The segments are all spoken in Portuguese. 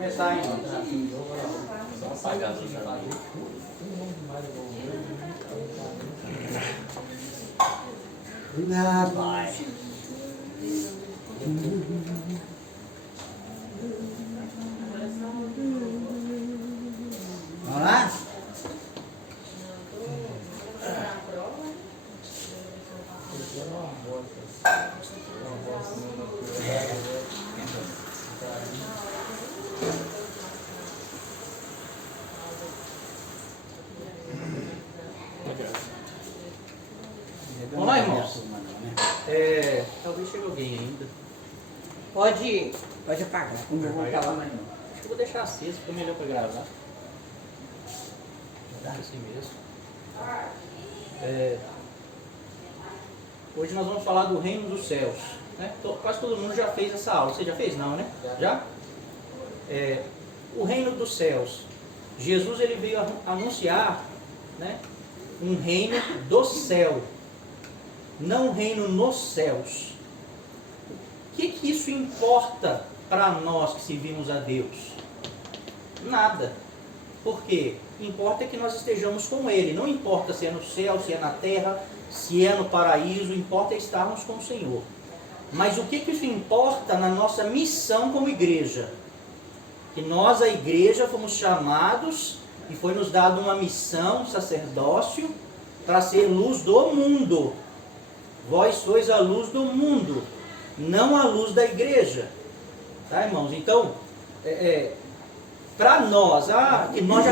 começar, hein? Só apagar a luz ali. Vai. Vamos lá? Vamos lá, irmãos. Talvez chegue alguém ainda. Pode apagar. Como eu vou falar mais não. Acho que eu vou deixar aceso, fica melhor para gravar. Assim mesmo. Hoje nós vamos falar do reino dos céus. Né? Quase todo mundo já fez essa aula. Você já fez? Não, né? Já? O reino dos céus. Jesus ele veio anunciar, né, um reino do céu, não um reino nos céus. O que isso importa para nós que servimos a Deus? Nada. Por quê? Importa que nós estejamos com Ele. Não importa se é no céu, se é na terra, se é no paraíso, importa estarmos com o Senhor. Mas o que isso importa na nossa missão como igreja? Que nós, a igreja, fomos chamados e foi nos dado uma missão, um sacerdócio, para ser luz do mundo. Vós sois a luz do mundo, não a luz da igreja. Tá, irmãos? Então, para nós, que nós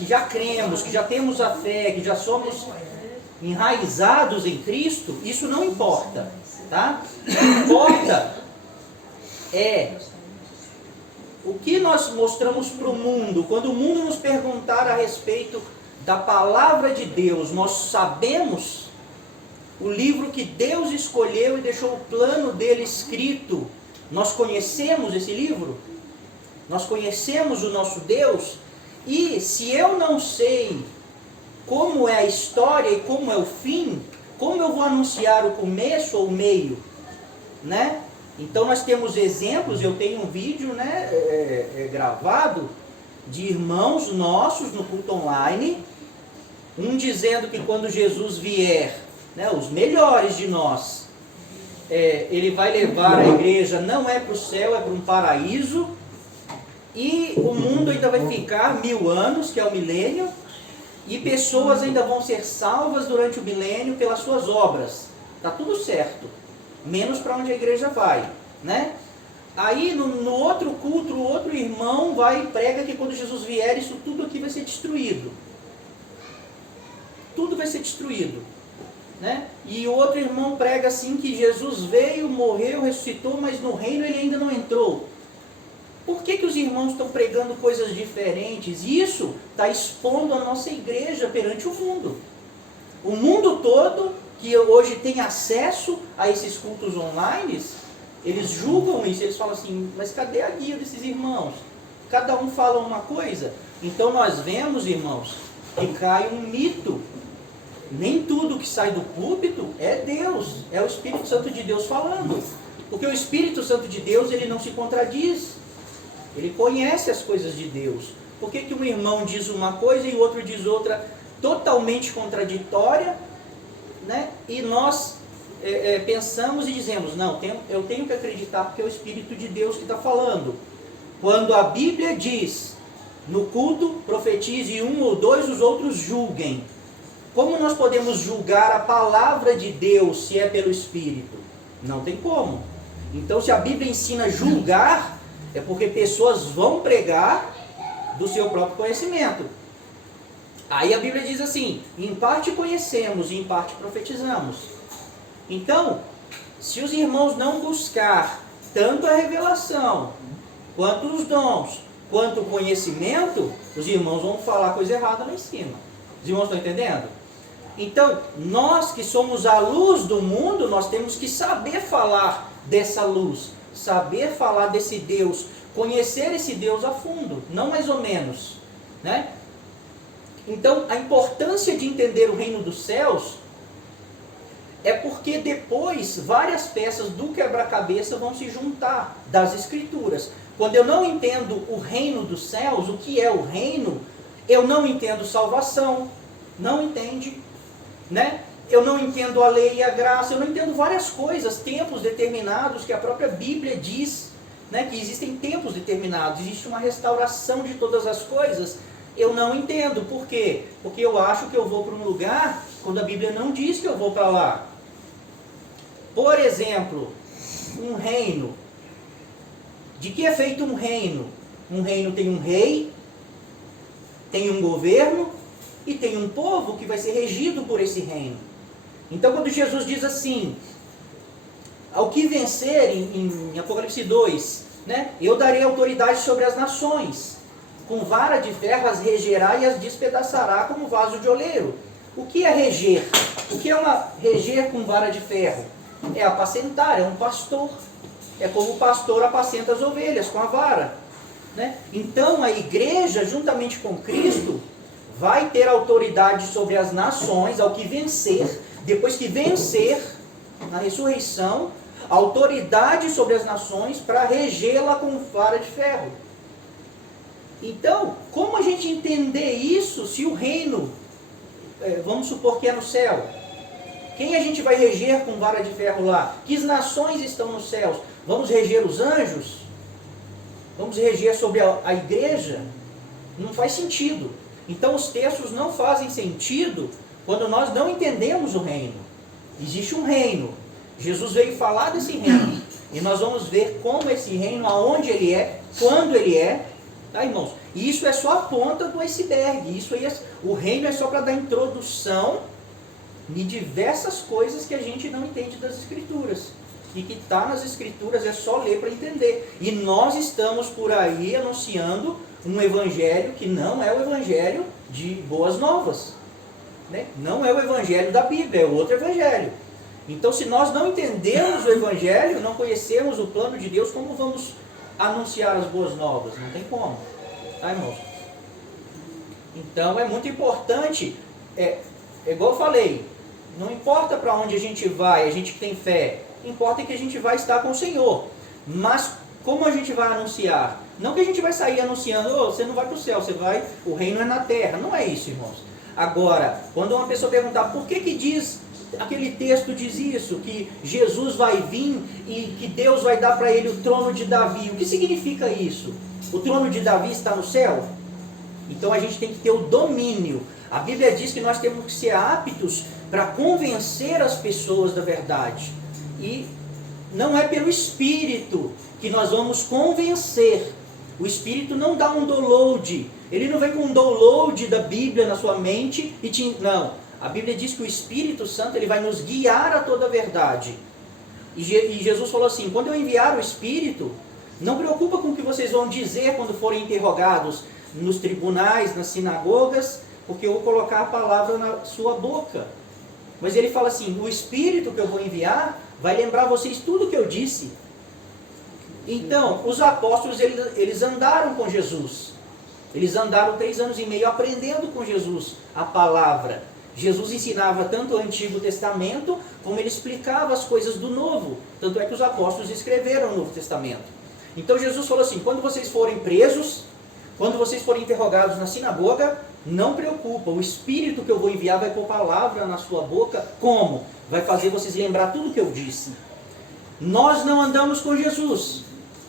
já cremos, que já temos a fé, que já somos enraizados em Cristo, isso não importa. Tá? O que importa é o que nós mostramos para o mundo. Quando o mundo nos perguntar a respeito da palavra de Deus, nós sabemos o livro que Deus escolheu e deixou o plano dele escrito. Nós conhecemos esse livro? Nós conhecemos o nosso Deus? E se eu não sei como é a história e como é o fim, como eu vou anunciar o começo ou o meio? Né? Então nós temos exemplos, eu tenho um vídeo, né, gravado de irmãos nossos no culto online, um dizendo que quando Jesus vier, né, os melhores de nós, ele vai levar a igreja não é para o céu, é para um paraíso, e o mundo ainda vai ficar 1000 anos, que é o milênio, e pessoas ainda vão ser salvas durante o milênio pelas suas obras. Está tudo certo, menos para onde a igreja vai, né? Aí no outro culto, o outro irmão vai e prega que quando Jesus vier, isso tudo aqui vai ser destruído. Tudo vai ser destruído, né? E o outro irmão prega assim que Jesus veio, morreu, ressuscitou, mas no reino ele ainda não entrou. Por que os irmãos estão pregando coisas diferentes? Isso está expondo a nossa igreja perante o mundo. O mundo todo, que hoje tem acesso a esses cultos online, eles julgam isso, eles falam assim, mas cadê a guia desses irmãos? Cada um fala uma coisa. Então nós vemos, irmãos, que cai um mito. Nem tudo que sai do púlpito é Deus, é o Espírito Santo de Deus falando. Porque o Espírito Santo de Deus, ele não se contradiz. Ele conhece as coisas de Deus. Por que um irmão diz uma coisa e o outro diz outra totalmente contraditória, né? E nós pensamos e dizemos, não, eu tenho que acreditar porque é o Espírito de Deus que está falando. Quando a Bíblia diz, no culto, profetize um ou dois, os outros julguem. Como nós podemos julgar a palavra de Deus se é pelo Espírito? Não tem como. Então, se a Bíblia ensina julgar, é porque pessoas vão pregar do seu próprio conhecimento. Aí a Bíblia diz assim, em parte conhecemos e em parte profetizamos. Então, se os irmãos não buscar tanto a revelação, quanto os dons, quanto o conhecimento, os irmãos vão falar coisa errada lá em cima. Os irmãos estão entendendo? Então, nós que somos a luz do mundo, nós temos que saber falar dessa luz, saber falar desse Deus, conhecer esse Deus a fundo, não mais ou menos, né? Então, a importância de entender o reino dos céus é porque depois várias peças do quebra-cabeça vão se juntar das Escrituras. Quando eu não entendo o reino dos céus, o que é o reino, eu não entendo salvação, não entende, né? Eu não entendo a lei e a graça, eu não entendo várias coisas, tempos determinados que a própria Bíblia diz, né, que existem tempos determinados, existe uma restauração de todas as coisas. Eu não entendo. Por quê? Porque eu acho que eu vou para um lugar quando a Bíblia não diz que eu vou para lá. Por exemplo, um reino. De que é feito um reino? Um reino tem um rei, tem um governo e tem um povo que vai ser regido por esse reino. Então, quando Jesus diz assim, ao que vencer, em Apocalipse 2, né, eu darei autoridade sobre as nações, com vara de ferro as regerá e as despedaçará como vaso de oleiro. O que é reger? O que é reger com vara de ferro? É apacentar, é um pastor. É como o pastor apacenta as ovelhas com a vara, né? Então a igreja, juntamente com Cristo, vai ter autoridade sobre as nações ao que vencer. Depois que vencer, na ressurreição, autoridade sobre as nações para regê-la com vara de ferro. Então, como a gente entender isso se o reino, vamos supor que é no céu? Quem a gente vai reger com vara de ferro lá? Que nações estão nos céus? Vamos reger os anjos? Vamos reger sobre a igreja? Não faz sentido. Então os textos não fazem sentido quando nós não entendemos o reino. Existe um reino. Jesus veio falar desse reino. E nós vamos ver como esse reino, aonde ele é, quando ele é. Tá, irmãos? E isso é só a ponta do iceberg. Isso aí o reino é só para dar introdução de diversas coisas que a gente não entende das Escrituras. E que está nas Escrituras, é só ler para entender. E nós estamos por aí anunciando um evangelho que não é o evangelho de boas novas, né? Não é o evangelho da Bíblia, é outro evangelho. Então, se nós não entendermos o evangelho, não conhecermos o plano de Deus, como vamos anunciar as boas novas? Não tem como. Tá, irmãos? Então, é muito importante, igual eu falei, não importa para onde a gente vai, a gente que tem fé, importa que a gente vai estar com o Senhor. Mas como a gente vai anunciar? Não que a gente vai sair anunciando, você não vai para o céu, o reino é na terra. Não é isso, irmãos. Agora, quando uma pessoa perguntar por que diz, aquele texto diz isso, que Jesus vai vir e que Deus vai dar para ele o trono de Davi. O que significa isso? O trono de Davi está no céu? Então a gente tem que ter o domínio. A Bíblia diz que nós temos que ser aptos para convencer as pessoas da verdade. E não é pelo Espírito que nós vamos convencer. O Espírito não dá um download. Ele não vem com um download da Bíblia na sua mente e não. A Bíblia diz que o Espírito Santo ele vai nos guiar a toda a verdade. E Jesus falou assim, quando eu enviar o Espírito, não preocupa com o que vocês vão dizer quando forem interrogados nos tribunais, nas sinagogas, porque eu vou colocar a palavra na sua boca. Mas ele fala assim, o Espírito que eu vou enviar vai lembrar vocês tudo que eu disse. Então, os apóstolos, eles andaram com Jesus. Eles andaram 3 anos e meio aprendendo com Jesus a palavra. Jesus ensinava tanto o Antigo Testamento, como ele explicava as coisas do Novo. Tanto é que os apóstolos escreveram o Novo Testamento. Então Jesus falou assim, quando vocês forem presos, quando vocês forem interrogados na sinagoga, não preocupa, o Espírito que eu vou enviar vai pôr palavra na sua boca. Como? Vai fazer vocês lembrar tudo que eu disse. Nós não andamos com Jesus.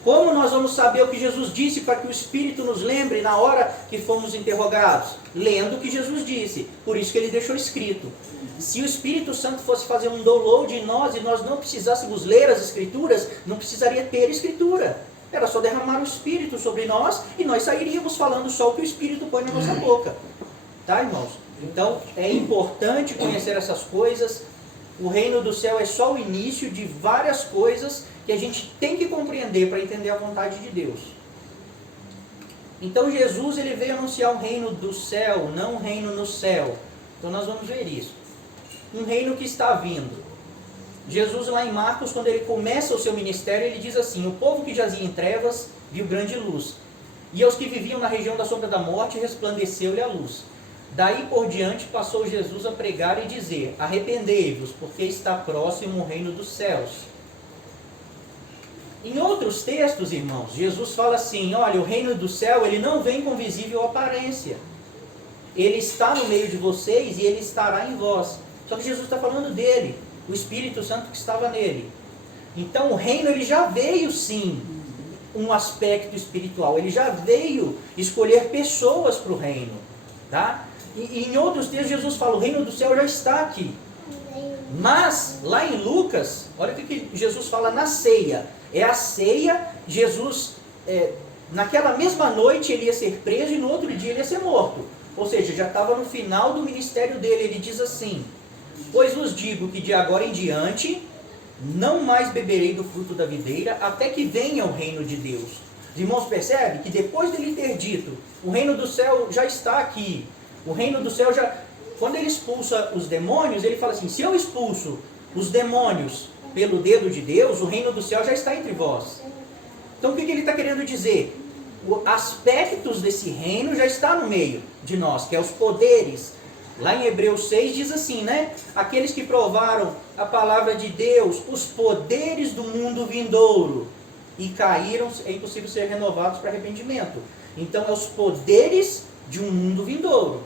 Como nós vamos saber o que Jesus disse para que o Espírito nos lembre na hora que fomos interrogados? Lendo o que Jesus disse. Por isso que ele deixou escrito. Se o Espírito Santo fosse fazer um download em nós e nós não precisássemos ler as Escrituras, não precisaria ter Escritura. Era só derramar o Espírito sobre nós e nós sairíamos falando só o que o Espírito põe na nossa boca. Tá, irmãos? Então, é importante conhecer essas coisas. O reino do céu é só o início de várias coisas que a gente tem que compreender para entender a vontade de Deus. Então, Jesus ele veio anunciar o reino do céu, não o reino no céu. Então, nós vamos ver isso. Um reino que está vindo. Jesus lá em Marcos, quando ele começa o seu ministério, ele diz assim, o povo que jazia em trevas viu grande luz, e aos que viviam na região da sombra da morte resplandeceu-lhe a luz. Daí por diante passou Jesus a pregar e dizer: arrependei-vos, porque está próximo o reino dos céus. Em outros textos, irmãos, Jesus fala assim: olha, o reino do céu, ele não vem com visível aparência. Ele está no meio de vocês e ele estará em vós. Só que Jesus está falando dele, o Espírito Santo que estava nele. Então o reino, ele já veio sim, um aspecto espiritual. Ele já veio escolher pessoas para o reino. Tá? E em outros textos Jesus fala: o reino do céu já está aqui. Mas, lá em Lucas, olha o que Jesus fala na ceia. É a ceia, Jesus, naquela mesma noite ele ia ser preso e no outro dia ele ia ser morto. Ou seja, já estava no final do ministério dele. Ele diz assim: pois vos digo que de agora em diante não mais beberei do fruto da videira, até que venha o reino de Deus. Os irmãos percebem que depois dele ter dito: o reino do céu já está aqui. O reino do céu já... Quando ele expulsa os demônios, ele fala assim: se eu expulso os demônios pelo dedo de Deus, o reino do céu já está entre vós. Então o que ele está querendo dizer? Aspectos desse reino já está no meio de nós, que é os poderes. Lá em Hebreus 6 diz assim, né? Aqueles que provaram a palavra de Deus, os poderes do mundo vindouro, e caíram, é impossível ser renovados para arrependimento. Então é os poderes de um mundo vindouro,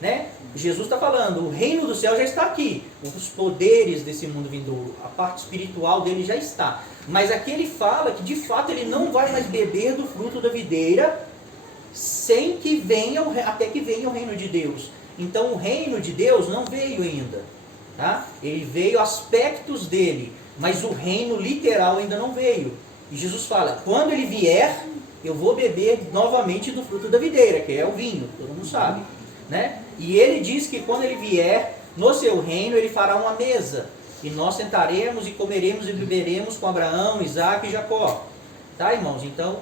né? Jesus está falando: o reino do céu já está aqui. Os poderes desse mundo vindouro, a parte espiritual dele já está. Mas aqui ele fala que de fato ele não vai mais beber do fruto da videira sem que venha, até que venha o reino de Deus. Então o reino de Deus não veio ainda, tá? Ele veio aspectos dele, mas o reino literal ainda não veio. E Jesus fala: quando ele vier, eu vou beber novamente do fruto da videira, que é o vinho, todo mundo sabe, né? E ele diz que quando ele vier, no seu reino, ele fará uma mesa, e nós sentaremos e comeremos e beberemos com Abraão, Isaac e Jacó. Tá, irmãos? Então,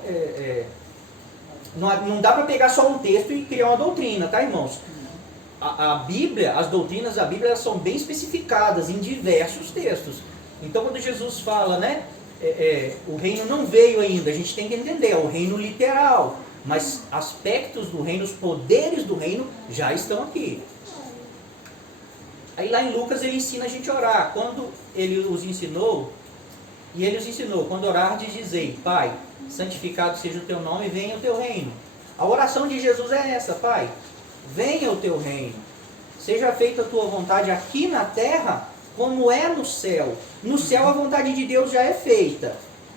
não dá para pegar só um texto e criar uma doutrina, tá, irmãos? A Bíblia, as doutrinas da Bíblia, elas são bem especificadas em diversos textos. Então, quando Jesus fala, né, o reino não veio ainda, a gente tem que entender, é o reino literal. Mas aspectos do reino, os poderes do reino já estão aqui. Aí lá em Lucas ele ensina a gente a orar. Quando ele os ensinou, quando orardes, dizei: Pai, santificado seja o teu nome, venha o teu reino. A oração de Jesus é essa: Pai, venha o teu reino. Seja feita a tua vontade aqui na terra, como é no céu. No céu a vontade de Deus já é feita.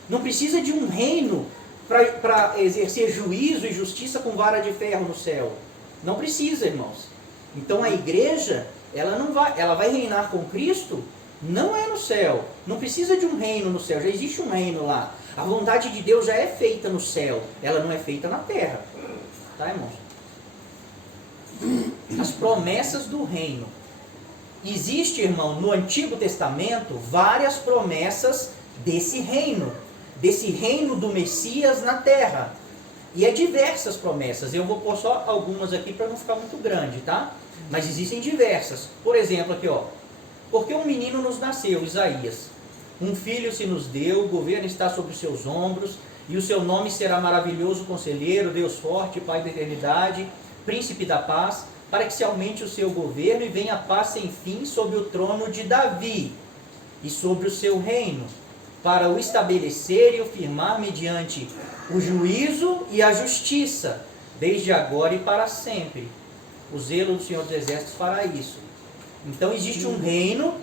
Não precisa de um reino para exercer juízo e justiça com vara de ferro no céu. Não precisa, irmãos. Então a igreja, ela vai reinar com Cristo, não é no céu. Não precisa de um reino no céu, já existe um reino lá. A vontade de Deus já é feita no céu, ela não é feita na terra. Tá, irmãos? As promessas do reino. Existe, irmão, no Antigo Testamento, várias promessas desse reino do Messias na terra. E é diversas promessas. Eu vou pôr só algumas aqui para não ficar muito grande, tá? Mas existem diversas. Por exemplo, aqui, ó. Porque um menino nos nasceu, Isaías. Um filho se nos deu, o governo está sobre os seus ombros, e o seu nome será maravilhoso conselheiro, Deus forte, Pai da eternidade, príncipe da paz, para que se aumente o seu governo e venha a paz sem fim sobre o trono de Davi e sobre o seu reino, para o estabelecer e o firmar mediante o juízo e a justiça, desde agora e para sempre. O zelo do Senhor dos Exércitos fará isso. Então existe um reino,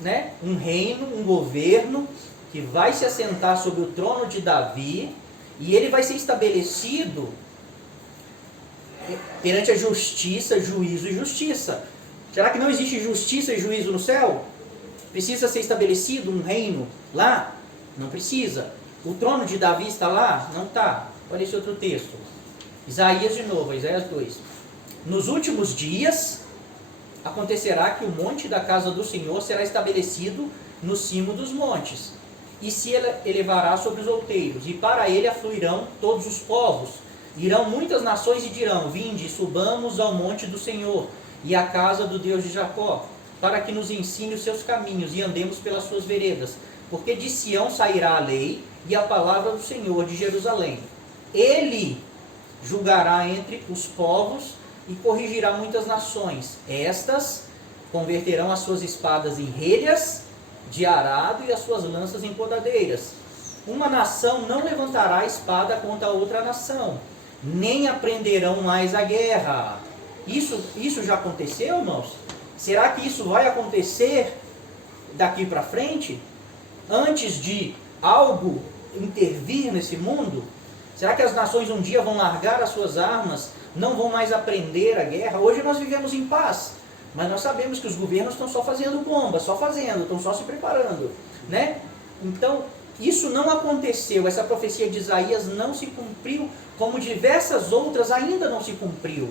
né? Um governo que vai se assentar sobre o trono de Davi, e ele vai ser estabelecido perante a justiça, juízo e justiça. Será que não existe justiça e juízo no céu? Precisa ser estabelecido um reino lá? Não precisa. O trono de Davi está lá? Não está. Olha esse outro texto. Isaías de novo, Isaías 2. Nos últimos dias acontecerá que o monte da casa do Senhor será estabelecido no cimo dos montes, e se elevará sobre os outeiros, e para ele afluirão todos os povos. Irão muitas nações e dirão: vinde, subamos ao monte do Senhor e à casa do Deus de Jacó, para que nos ensine os seus caminhos e andemos pelas suas veredas. Porque de Sião sairá a lei e a palavra do Senhor de Jerusalém. Ele julgará entre os povos e corrigirá muitas nações. Estas converterão as suas espadas em relhas de arado e as suas lanças em podadeiras. Uma nação não levantará a espada contra outra nação, nem aprenderão mais a guerra. Isso já aconteceu, irmãos? Será que isso vai acontecer daqui para frente? Antes de algo intervir nesse mundo? Será que as nações um dia vão largar as suas armas, não vão mais aprender a guerra? Hoje nós vivemos em paz, mas nós sabemos que os governos estão só fazendo bomba, estão só se preparando, né? Então, isso não aconteceu, essa profecia de Isaías não se cumpriu, como diversas outras ainda não se cumpriu.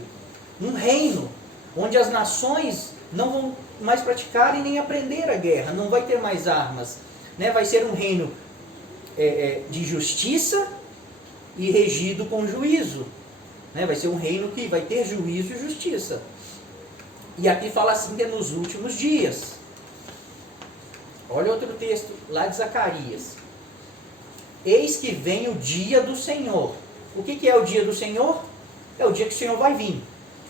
Um reino onde as nações não vão mais praticar e nem aprender a guerra, não vai ter mais armas, né? Vai ser um reino de justiça e regido com juízo, né? Vai ser um reino que vai ter juízo e justiça. E aqui fala assim que é nos últimos dias. Olha outro texto lá de Zacarias. Eis que vem o dia do Senhor. O que é o dia do Senhor? É o dia que o Senhor vai vir.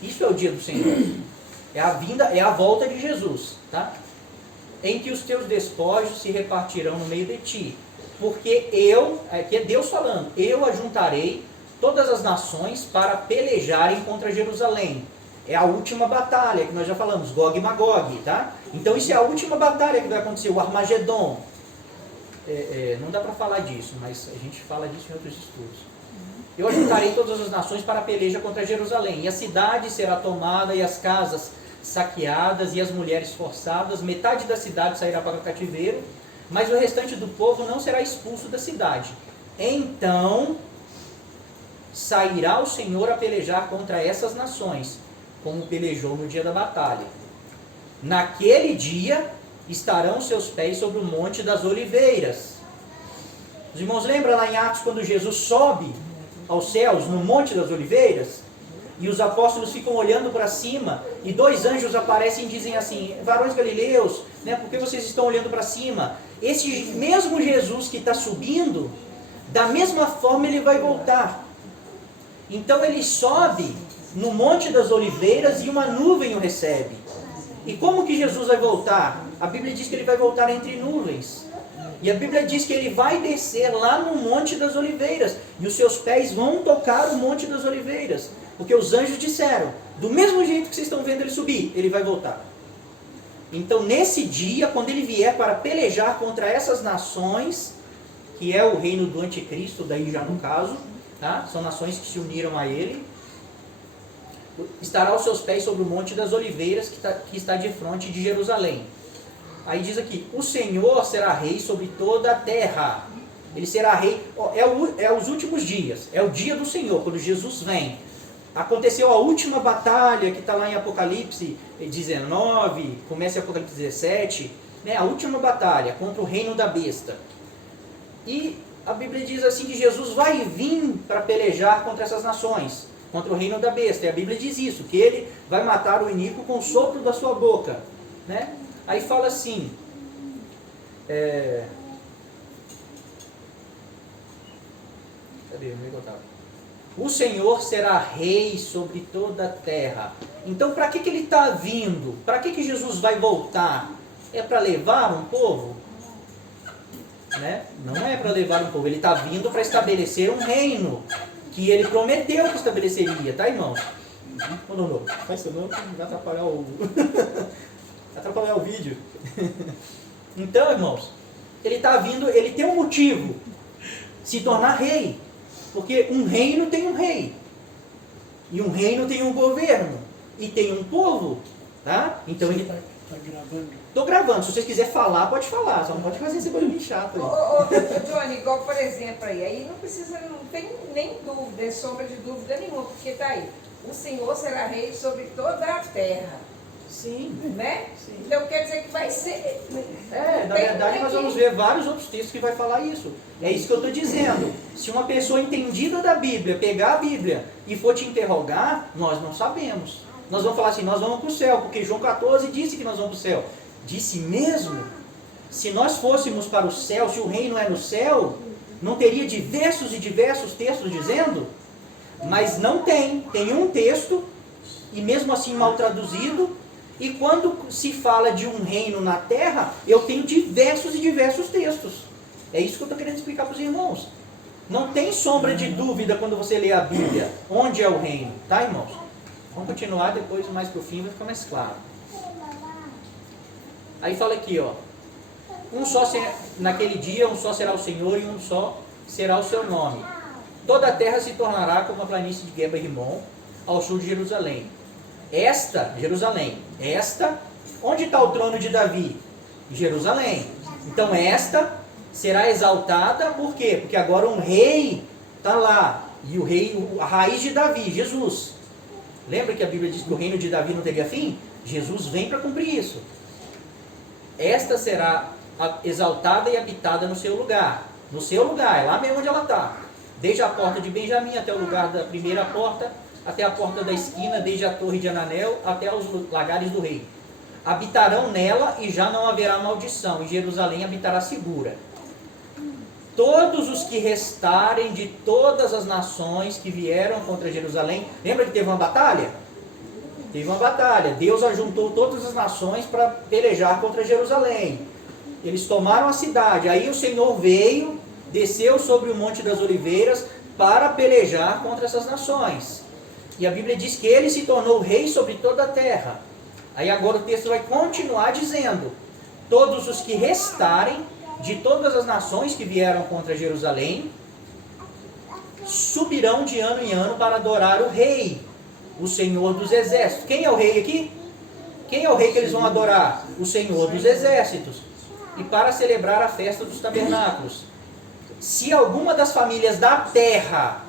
Isso é o dia do Senhor. É a vinda, é a volta de Jesus, tá? Em que os teus despojos se repartirão no meio de ti. Porque aqui é Deus falando, eu ajuntarei todas as nações para pelejarem contra Jerusalém. É a última batalha, que nós já falamos, Gog e Magog, tá? Então isso é a última batalha que vai acontecer, o Armagedon. Não dá para falar disso, mas a gente fala disso em outros estudos. Eu ajuntarei todas as nações para a peleja contra Jerusalém, e a cidade será tomada, e as casas saqueadas, e as mulheres forçadas, metade da cidade sairá para o cativeiro, mas o restante do povo não será expulso da cidade. Então sairá o Senhor a pelejar contra essas nações, como pelejou no dia da batalha. Naquele dia estarão seus pés sobre o Monte das Oliveiras. Os irmãos lembram lá em Atos quando Jesus sobe aos céus no Monte das Oliveiras? E os apóstolos ficam olhando para cima e 2 anjos aparecem e dizem assim: varões galileus, né, por que vocês estão olhando para cima? Esse mesmo Jesus que está subindo, da mesma forma ele vai voltar. Então ele sobe no Monte das Oliveiras e uma nuvem o recebe. E como que Jesus vai voltar? A Bíblia diz que ele vai voltar entre nuvens. E a Bíblia diz que ele vai descer lá no Monte das Oliveiras. E os seus pés vão tocar o Monte das Oliveiras. Porque os anjos disseram, do mesmo jeito que vocês estão vendo ele subir, ele vai voltar. Então nesse dia, quando ele vier para pelejar contra essas nações, que é o reino do anticristo, daí já no caso, tá? São nações que se uniram a ele, estará aos seus pés sobre o Monte das Oliveiras, que está de frente de Jerusalém. Aí diz aqui, o Senhor será rei sobre toda a terra. Ele será rei, é os últimos dias, é o dia do Senhor, quando Jesus vem. Aconteceu a última batalha, que está lá em Apocalipse 19, começa em Apocalipse 17, né, a última batalha contra o reino da besta. E a Bíblia diz assim que Jesus vai vir para pelejar contra essas nações, contra o reino da besta. E a Bíblia diz isso, que ele vai matar o iníquo com o sopro da sua boca, né? Aí fala assim, cadê? Onde é que eu estava? O Senhor será rei sobre toda a terra. Então para que ele está vindo? Para que Jesus vai voltar? É para levar um povo? Né? Não é para levar um povo, ele está vindo para estabelecer um reino que ele prometeu que estabeleceria, tá, irmãos? Não, faz isso não, vai atrapalhar atrapalhar o vídeo. Então, irmãos, ele está vindo, ele tem um motivo, se tornar rei, porque um reino tem um rei, e um reino tem um governo, e tem um povo, tá? Então ele está gravando. Estou gravando, se vocês quiserem falar, pode falar, só não pode fazer esse barulho chato aí. Johnny, igual por exemplo aí não precisa, não tem nem dúvida, sombra de dúvida nenhuma, porque está aí, o Senhor será rei sobre toda a terra. Sim. Né? Sim. Então quer dizer que vai ser... Na verdade nós vamos ver vários outros textos que vai falar isso. É isso que eu estou dizendo. Se uma pessoa entendida da Bíblia pegar a Bíblia e for te interrogar, nós não sabemos. Nós vamos falar assim, nós vamos para o céu, porque João 14 disse que nós vamos para o céu. Disse mesmo? Se nós fôssemos para o céu, se o reino é no céu, não teria diversos e diversos textos dizendo? Mas não tem. Tem um texto e mesmo assim mal traduzido. E quando se fala de um reino na terra, eu tenho diversos e diversos textos. É isso que eu estou querendo explicar para os irmãos. Não tem sombra de dúvida quando você lê a Bíblia, onde é o reino, tá, irmãos? Vamos continuar, depois mais para o fim vai ficar mais claro. Aí fala aqui, ó. Naquele dia, um só será o Senhor e um só será o seu nome. Toda a terra se tornará como a planície de Geba e Rimon, ao sul de Jerusalém. Jerusalém, onde está o trono de Davi? Jerusalém. Então esta será exaltada, por quê? Porque agora um rei está lá, e o rei, a raiz de Davi, Jesus. Lembra que a Bíblia diz que o reino de Davi não teria fim? Jesus vem para cumprir isso. Esta será exaltada e habitada no seu lugar, é lá mesmo onde ela está. Desde a porta de Benjamim até o lugar da primeira porta, até a porta da esquina, desde a torre de Ananel até os lagares do rei. Habitarão nela e já não haverá maldição, e Jerusalém habitará segura. Todos os que restarem de todas as nações que vieram contra Jerusalém, lembra que teve uma batalha? Teve uma batalha, Deus ajuntou todas as nações para pelejar contra Jerusalém. Eles tomaram a cidade, aí o Senhor veio, desceu sobre o Monte das Oliveiras para pelejar contra essas nações. E a Bíblia diz que ele se tornou rei sobre toda a terra. Aí agora o texto vai continuar dizendo: todos os que restarem de todas as nações que vieram contra Jerusalém subirão de ano em ano para adorar o rei, o Senhor dos exércitos. Quem é o rei aqui? Quem é o rei que eles vão adorar? O Senhor dos exércitos. E para celebrar a festa dos tabernáculos. Se alguma das famílias da terra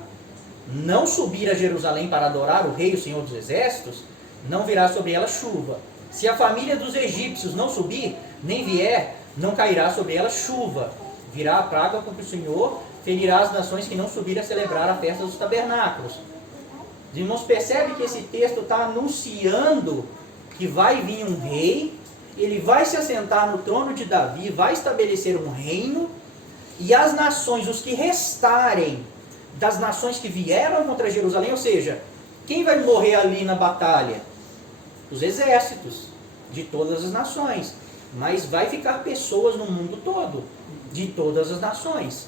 não subir a Jerusalém para adorar o rei, o Senhor dos exércitos, não virá sobre ela chuva. Se a família dos egípcios não subir, nem vier, não cairá sobre ela chuva. Virá a praga contra o Senhor, ferirá as nações que não subirem a celebrar a festa dos tabernáculos. Os irmãos percebem que esse texto está anunciando que vai vir um rei, ele vai se assentar no trono de Davi, vai estabelecer um reino, e as nações, os que restarem das nações que vieram contra Jerusalém, ou seja, quem vai morrer ali na batalha? Os exércitos de todas as nações. Mas vai ficar pessoas no mundo todo, de todas as nações.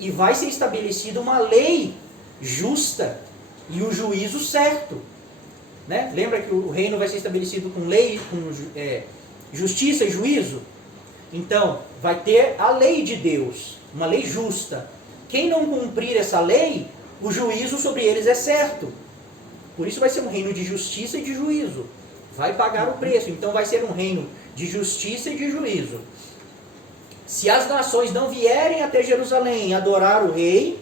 E vai ser estabelecida uma lei justa e o juízo certo. Né? Lembra que o reino vai ser estabelecido com lei, com justiça e juízo? Então, vai ter a lei de Deus, uma lei justa. Quem não cumprir essa lei, o juízo sobre eles é certo. Por isso vai ser um reino de justiça e de juízo. Vai pagar o preço. Então vai ser um reino de justiça e de juízo. Se as nações não vierem até Jerusalém adorar o rei,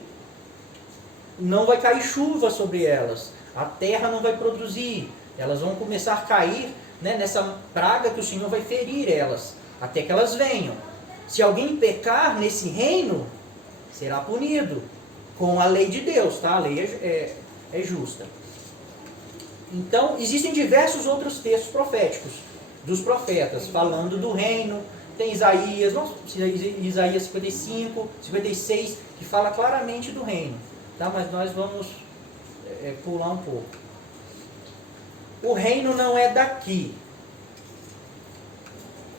não vai cair chuva sobre elas. A terra não vai produzir. Elas vão começar a cair, né, nessa praga que o Senhor vai ferir elas, até que elas venham. Se alguém pecar nesse reino, será punido com a lei de Deus, tá? A lei é justa. Então, existem diversos outros textos proféticos dos profetas, falando do reino. Tem Isaías 55, 56, que fala claramente do reino. Tá? Mas nós vamos pular um pouco. O reino não é daqui.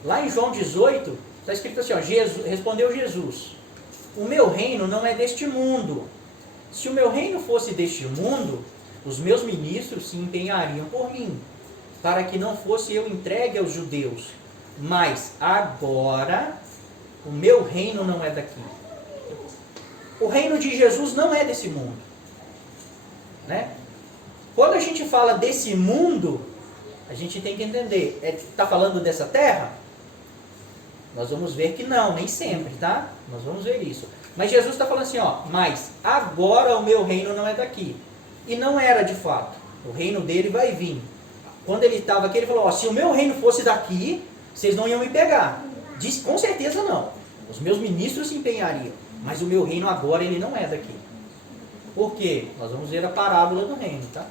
Lá em João 18, está escrito assim, ó, respondeu Jesus: o meu reino não é deste mundo. Se o meu reino fosse deste mundo, os meus ministros se empenhariam por mim, para que não fosse eu entregue aos judeus. Mas agora, o meu reino não é daqui. O reino de Jesus não é desse mundo. Né? Quando a gente fala desse mundo, a gente tem que entender, está falando dessa terra? Nós vamos ver que não, nem sempre, tá? Nós vamos ver isso. Mas Jesus está falando assim, ó, mas agora o meu reino não é daqui. E não era de fato. O reino dele vai vir. Quando ele estava aqui, ele falou, ó, se o meu reino fosse daqui, vocês não iam me pegar. Disse, com certeza não. Os meus ministros se empenhariam. Mas o meu reino agora, ele não é daqui. Por quê? Nós vamos ver a parábola do reino, tá?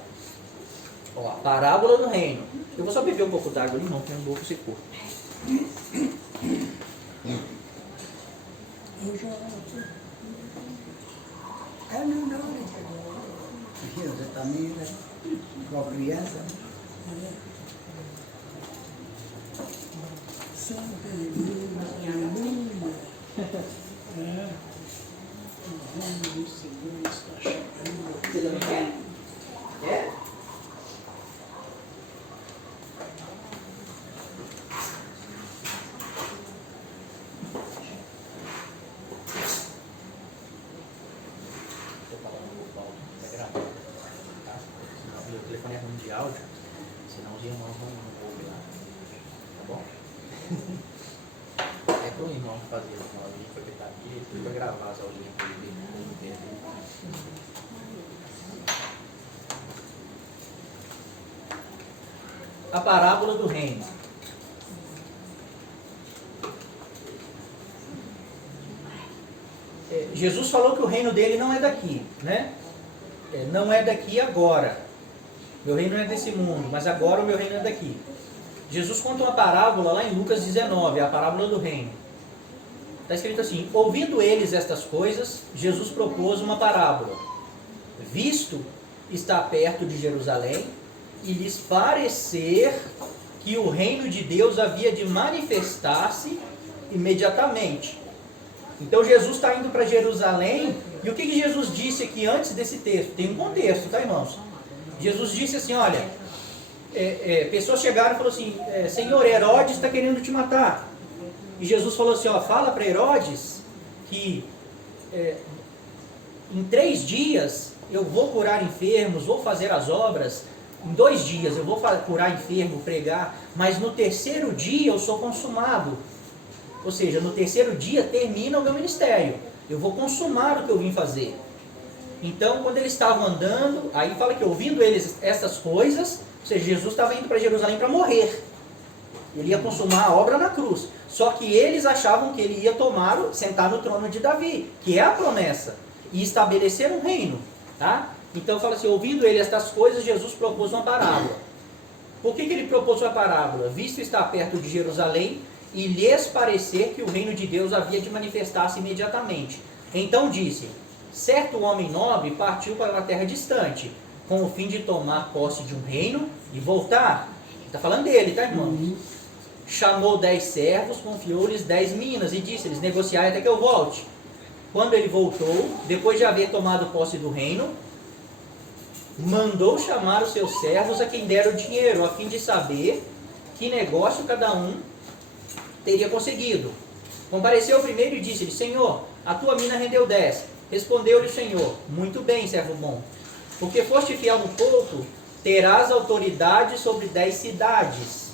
Ó, a parábola do reino. Eu vou só beber um pouco d'água ali, não, tem um pouco secou. Não, exatamente. Igual criança. Santa Igreja, aleluia. É. O reino do Senhor está chegando. Você também quer? Quer? Meu telefone é ruim de áudio, senão os irmãos vão ouvir lá. Tá bom? É pro irmão fazer isso, a gente foi pegar aqui e ele vai gravar as aulinhas para ele ver. A parábola do reino. Jesus falou que o reino dele não é daqui, né? Não é daqui agora. Meu reino não é desse mundo, mas agora o meu reino é daqui. Jesus conta uma parábola lá em Lucas 19, a parábola do reino. Está escrito assim: ouvindo eles estas coisas, Jesus propôs uma parábola. Visto está perto de Jerusalém, e lhes parecer que o reino de Deus havia de manifestar-se imediatamente. Então Jesus está indo para Jerusalém, e o que Jesus disse aqui antes desse texto? Tem um contexto, tá, irmãos? Jesus disse assim, olha, pessoas chegaram e falaram assim, Senhor, Herodes está querendo te matar. E Jesus falou assim, ó, fala para Herodes que em 3 dias eu vou curar enfermos, vou fazer as obras, em 2 dias eu vou curar enfermo, pregar, mas no 3º dia eu sou consumado. Ou seja, no 3º dia termina o meu ministério. Eu vou consumar o que eu vim fazer. Então, quando eles estavam andando, aí fala que ouvindo eles essas coisas, ou seja, Jesus estava indo para Jerusalém para morrer. Ele ia consumar a obra na cruz. Só que eles achavam que ele ia sentar no trono de Davi, que é a promessa, e estabelecer um reino. Tá? Então, fala assim, ouvindo ele estas coisas, Jesus propôs uma parábola. Por que ele propôs uma parábola? Visto estar perto de Jerusalém, e lhes parecer que o reino de Deus havia de manifestar-se imediatamente. Então disse, certo homem nobre partiu para uma terra distante, com o fim de tomar posse de um reino e voltar. Está falando dele, tá, irmãos? Chamou 10 servos, confiou-lhes 10 minas e disse-lhes, negociai até que eu volte. Quando ele voltou, depois de haver tomado posse do reino, mandou chamar os seus servos a quem deram o dinheiro, a fim de saber que negócio cada um teria conseguido. Compareceu o primeiro e disse-lhe, Senhor, a tua mina rendeu 10. Respondeu-lhe o Senhor, muito bem, servo bom, porque foste fiel no pouco, terás autoridade sobre 10 cidades.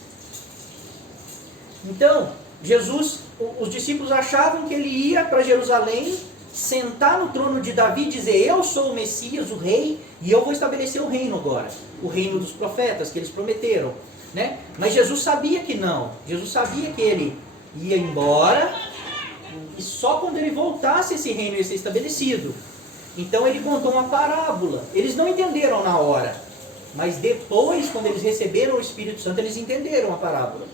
Então, Jesus, os discípulos achavam que ele ia para Jerusalém, sentar no trono de Davi e dizer, eu sou o Messias, o rei, e eu vou estabelecer o reino agora, o reino dos profetas que eles prometeram. Né? Mas Jesus sabia que não. Jesus sabia que ele ia embora e só quando ele voltasse esse reino ia ser estabelecido. Então ele contou uma parábola. Eles não entenderam na hora, mas depois, quando eles receberam o Espírito Santo, eles entenderam a parábola.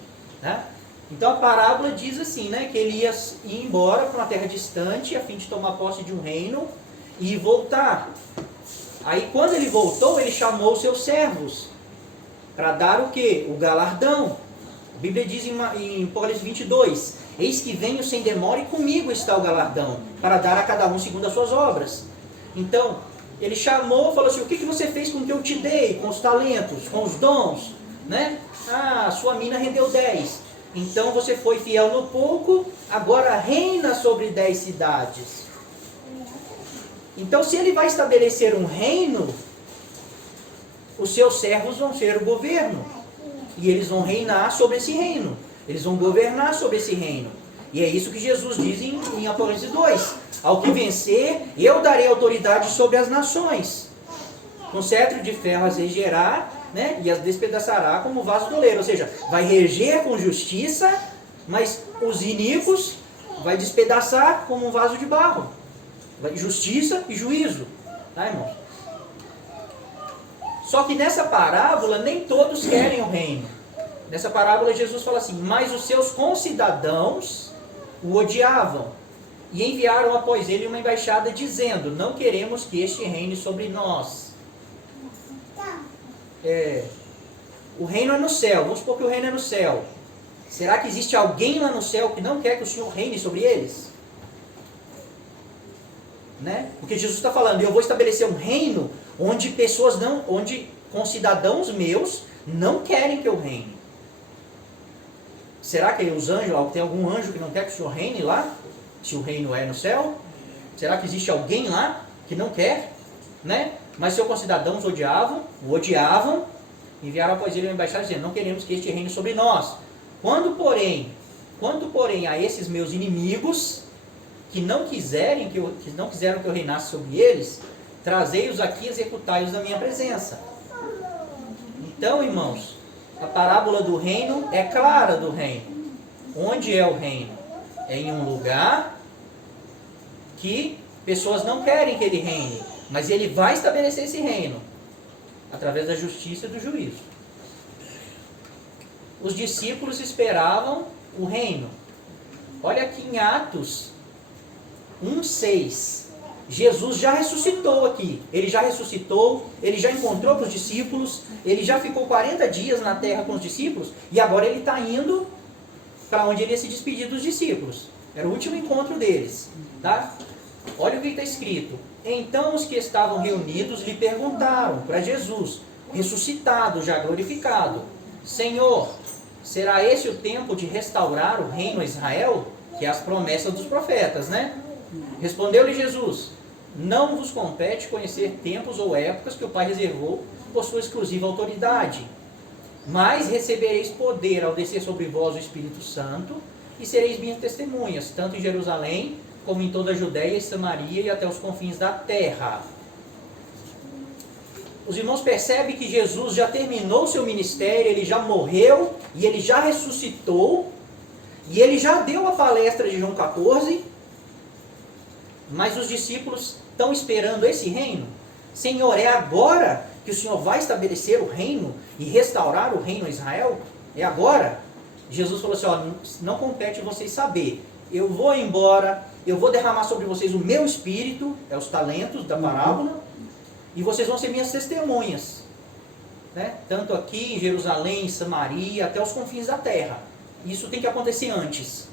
Né? Então a parábola diz assim, né, que ele ia ir embora para uma terra distante a fim de tomar posse de um reino e voltar. Aí quando ele voltou, ele chamou os seus servos para dar o quê? O galardão. A Bíblia diz em Apocalipse 22, eis que venho sem demora e comigo está o galardão, para dar a cada um segundo as suas obras. Então, ele chamou, falou assim, o que você fez com o que eu te dei? Com os talentos, com os dons? Né? Ah, sua mina rendeu 10. Então você foi fiel no pouco, agora reina sobre 10 cidades. Então, se ele vai estabelecer um reino, os seus servos vão ser o governo. E eles vão reinar sobre esse reino. Eles vão governar sobre esse reino. E é isso que Jesus diz em Apocalipse 2. Ao que vencer, eu darei autoridade sobre as nações. Com cetro de ferro as regerá, né, e as despedaçará como vaso do oleiro. Ou seja, vai reger com justiça, mas os iníquos vai despedaçar como um vaso de barro. Justiça e juízo. Tá, irmãos? Só que nessa parábola nem todos querem o reino. Nessa parábola Jesus fala assim, mas os seus concidadãos o odiavam e enviaram após ele uma embaixada dizendo, não queremos que este reine sobre nós. o reino é no céu, vamos supor que o reino é no céu. Será que existe alguém lá no céu que não quer que o Senhor reine sobre eles? Né? Porque Jesus está falando, eu vou estabelecer um reino onde pessoas não, onde concidadãos meus não querem que eu reine. Será que os anjos, tem algum anjo que não quer que o Senhor reine lá? Se o reino é no céu? Será que existe alguém lá que não quer? Né? Mas seus concidadãos o odiavam, enviaram após ele uma embaixada dizendo, não queremos que este reine sobre nós. Quanto porém a esses meus inimigos, que não quiseram que eu reinasse sobre eles, trazei-os aqui e executai-os na minha presença. Então, irmãos, a parábola do reino é clara do reino. Onde é o reino? É em um lugar que pessoas não querem que ele reine, mas ele vai estabelecer esse reino através da justiça e do juízo. Os discípulos esperavam o reino. Olha aqui em Atos 1:6. Jesus já ressuscitou aqui. Ele já ressuscitou, ele já encontrou com os discípulos, ele já ficou 40 dias na terra com os discípulos, e agora ele está indo para onde ele ia se despedir dos discípulos. Era o último encontro deles. Tá? Olha o que está escrito. Então os que estavam reunidos lhe perguntaram para Jesus, ressuscitado, já glorificado, Senhor, será esse o tempo de restaurar o reino a Israel? Que é as promessas dos profetas, né? Respondeu-lhe Jesus, não vos compete conhecer tempos ou épocas que o Pai reservou por sua exclusiva autoridade, mas recebereis poder ao descer sobre vós o Espírito Santo, e sereis minhas testemunhas, tanto em Jerusalém, como em toda a Judéia e Samaria e até os confins da terra. Os irmãos percebem que Jesus já terminou seu ministério, ele já morreu, e ele já ressuscitou, e ele já deu a palestra de João 14, mas os discípulos estão esperando esse reino. Senhor, é agora que o Senhor vai estabelecer o reino e restaurar o reino a Israel? É agora? Jesus falou assim, ó, não compete vocês saber. Eu vou embora, eu vou derramar sobre vocês o meu espírito, é os talentos da parábola, e vocês vão ser minhas testemunhas. Né? Tanto aqui em Jerusalém, Samaria, até os confins da terra. Isso tem que acontecer antes.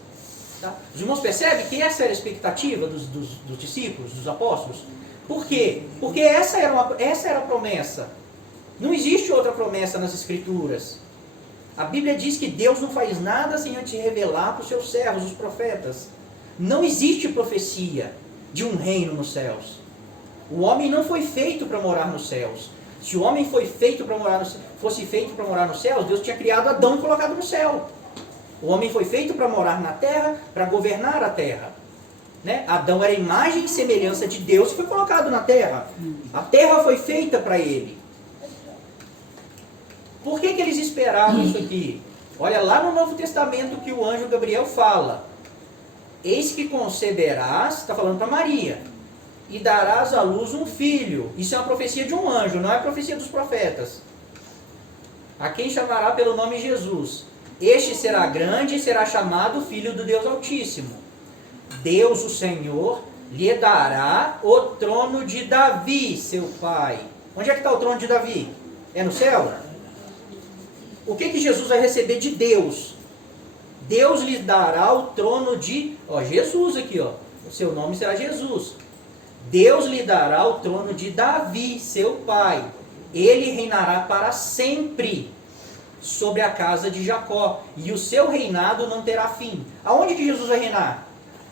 Tá? Os irmãos percebem que essa era a expectativa dos discípulos, dos apóstolos? Por quê? Porque essa era a promessa. Não existe outra promessa nas Escrituras. A Bíblia diz que Deus não faz nada sem antes revelar para os seus servos, os profetas. Não existe profecia de um reino nos céus. O homem não foi feito para morar nos céus. Se o homem fosse feito para morar nos céus, Deus tinha criado Adão e colocado no céu. O homem foi feito para morar na terra, para governar a terra. Né? Adão era a imagem e semelhança de Deus e foi colocado na terra. A terra foi feita para ele. Por que eles esperavam isso aqui? Olha lá no Novo Testamento que o anjo Gabriel fala. Eis que conceberás, está falando para Maria, e darás à luz um filho. Isso é uma profecia de um anjo, não é profecia dos profetas. A quem chamará pelo nome Jesus. Este será grande e será chamado Filho do Deus Altíssimo. Deus, o Senhor, lhe dará o trono de Davi, seu pai. Onde é que está o trono de Davi? É no céu? O que Jesus vai receber de Deus? Deus lhe dará o trono de... Jesus aqui, o seu nome será Jesus. Deus lhe dará o trono de Davi, seu pai. Ele reinará para sempre sobre a casa de Jacó, e o seu reinado não terá fim. Aonde que Jesus vai reinar?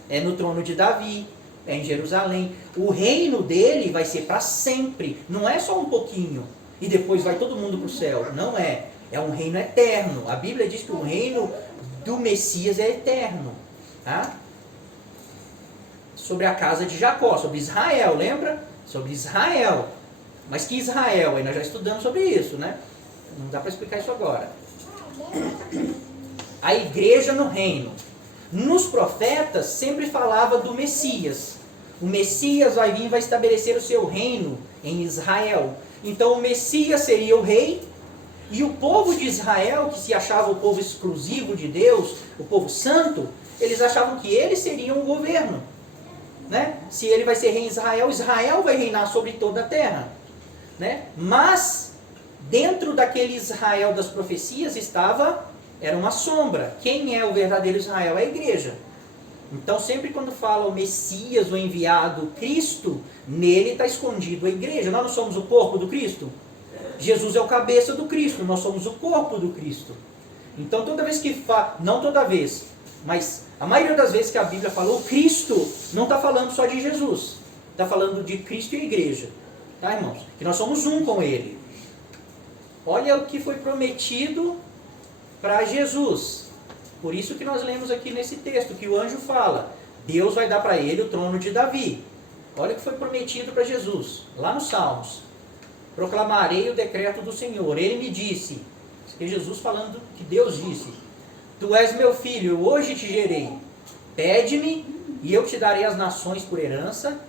É no trono de Davi, é em Jerusalém. O reino dele vai ser para sempre, não é só um pouquinho, e depois vai todo mundo para o céu. Não é, é um reino eterno. A Bíblia diz que o reino do Messias é eterno. Tá? Sobre a casa de Jacó, sobre Israel, lembra? Sobre Israel. Mas que Israel? Aí nós já estudamos sobre isso, né? Não dá para explicar isso agora. A igreja no reino. Nos profetas sempre falava do Messias. O Messias vai vir e vai estabelecer o seu reino em Israel. Então o Messias seria o rei, e o povo de Israel, que se achava o povo exclusivo de Deus, o povo santo, eles achavam que eles seriam o governo. Né? Se ele vai ser rei em Israel, Israel vai reinar sobre toda a terra. Né? Mas dentro daquele Israel das profecias era uma sombra. Quem é o verdadeiro Israel? É a igreja. Então, sempre quando fala o Messias, o enviado, Cristo, nele está escondido a igreja. Nós não somos o corpo do Cristo? Jesus é o cabeça do Cristo, nós somos o corpo do Cristo. Então, toda vez que não toda vez, mas a maioria das vezes que a Bíblia falou Cristo, não está falando só de Jesus. Está falando de Cristo e a igreja. Tá, irmãos? Que nós somos um com ele. Olha o que foi prometido para Jesus. Por isso que nós lemos aqui nesse texto, que o anjo fala, Deus vai dar para ele o trono de Davi. Olha o que foi prometido para Jesus, lá nos Salmos. Proclamarei o decreto do Senhor. Ele me disse, isso aqui é Jesus falando que Deus disse, tu és meu filho, eu hoje te gerei. Pede-me e eu te darei as nações por herança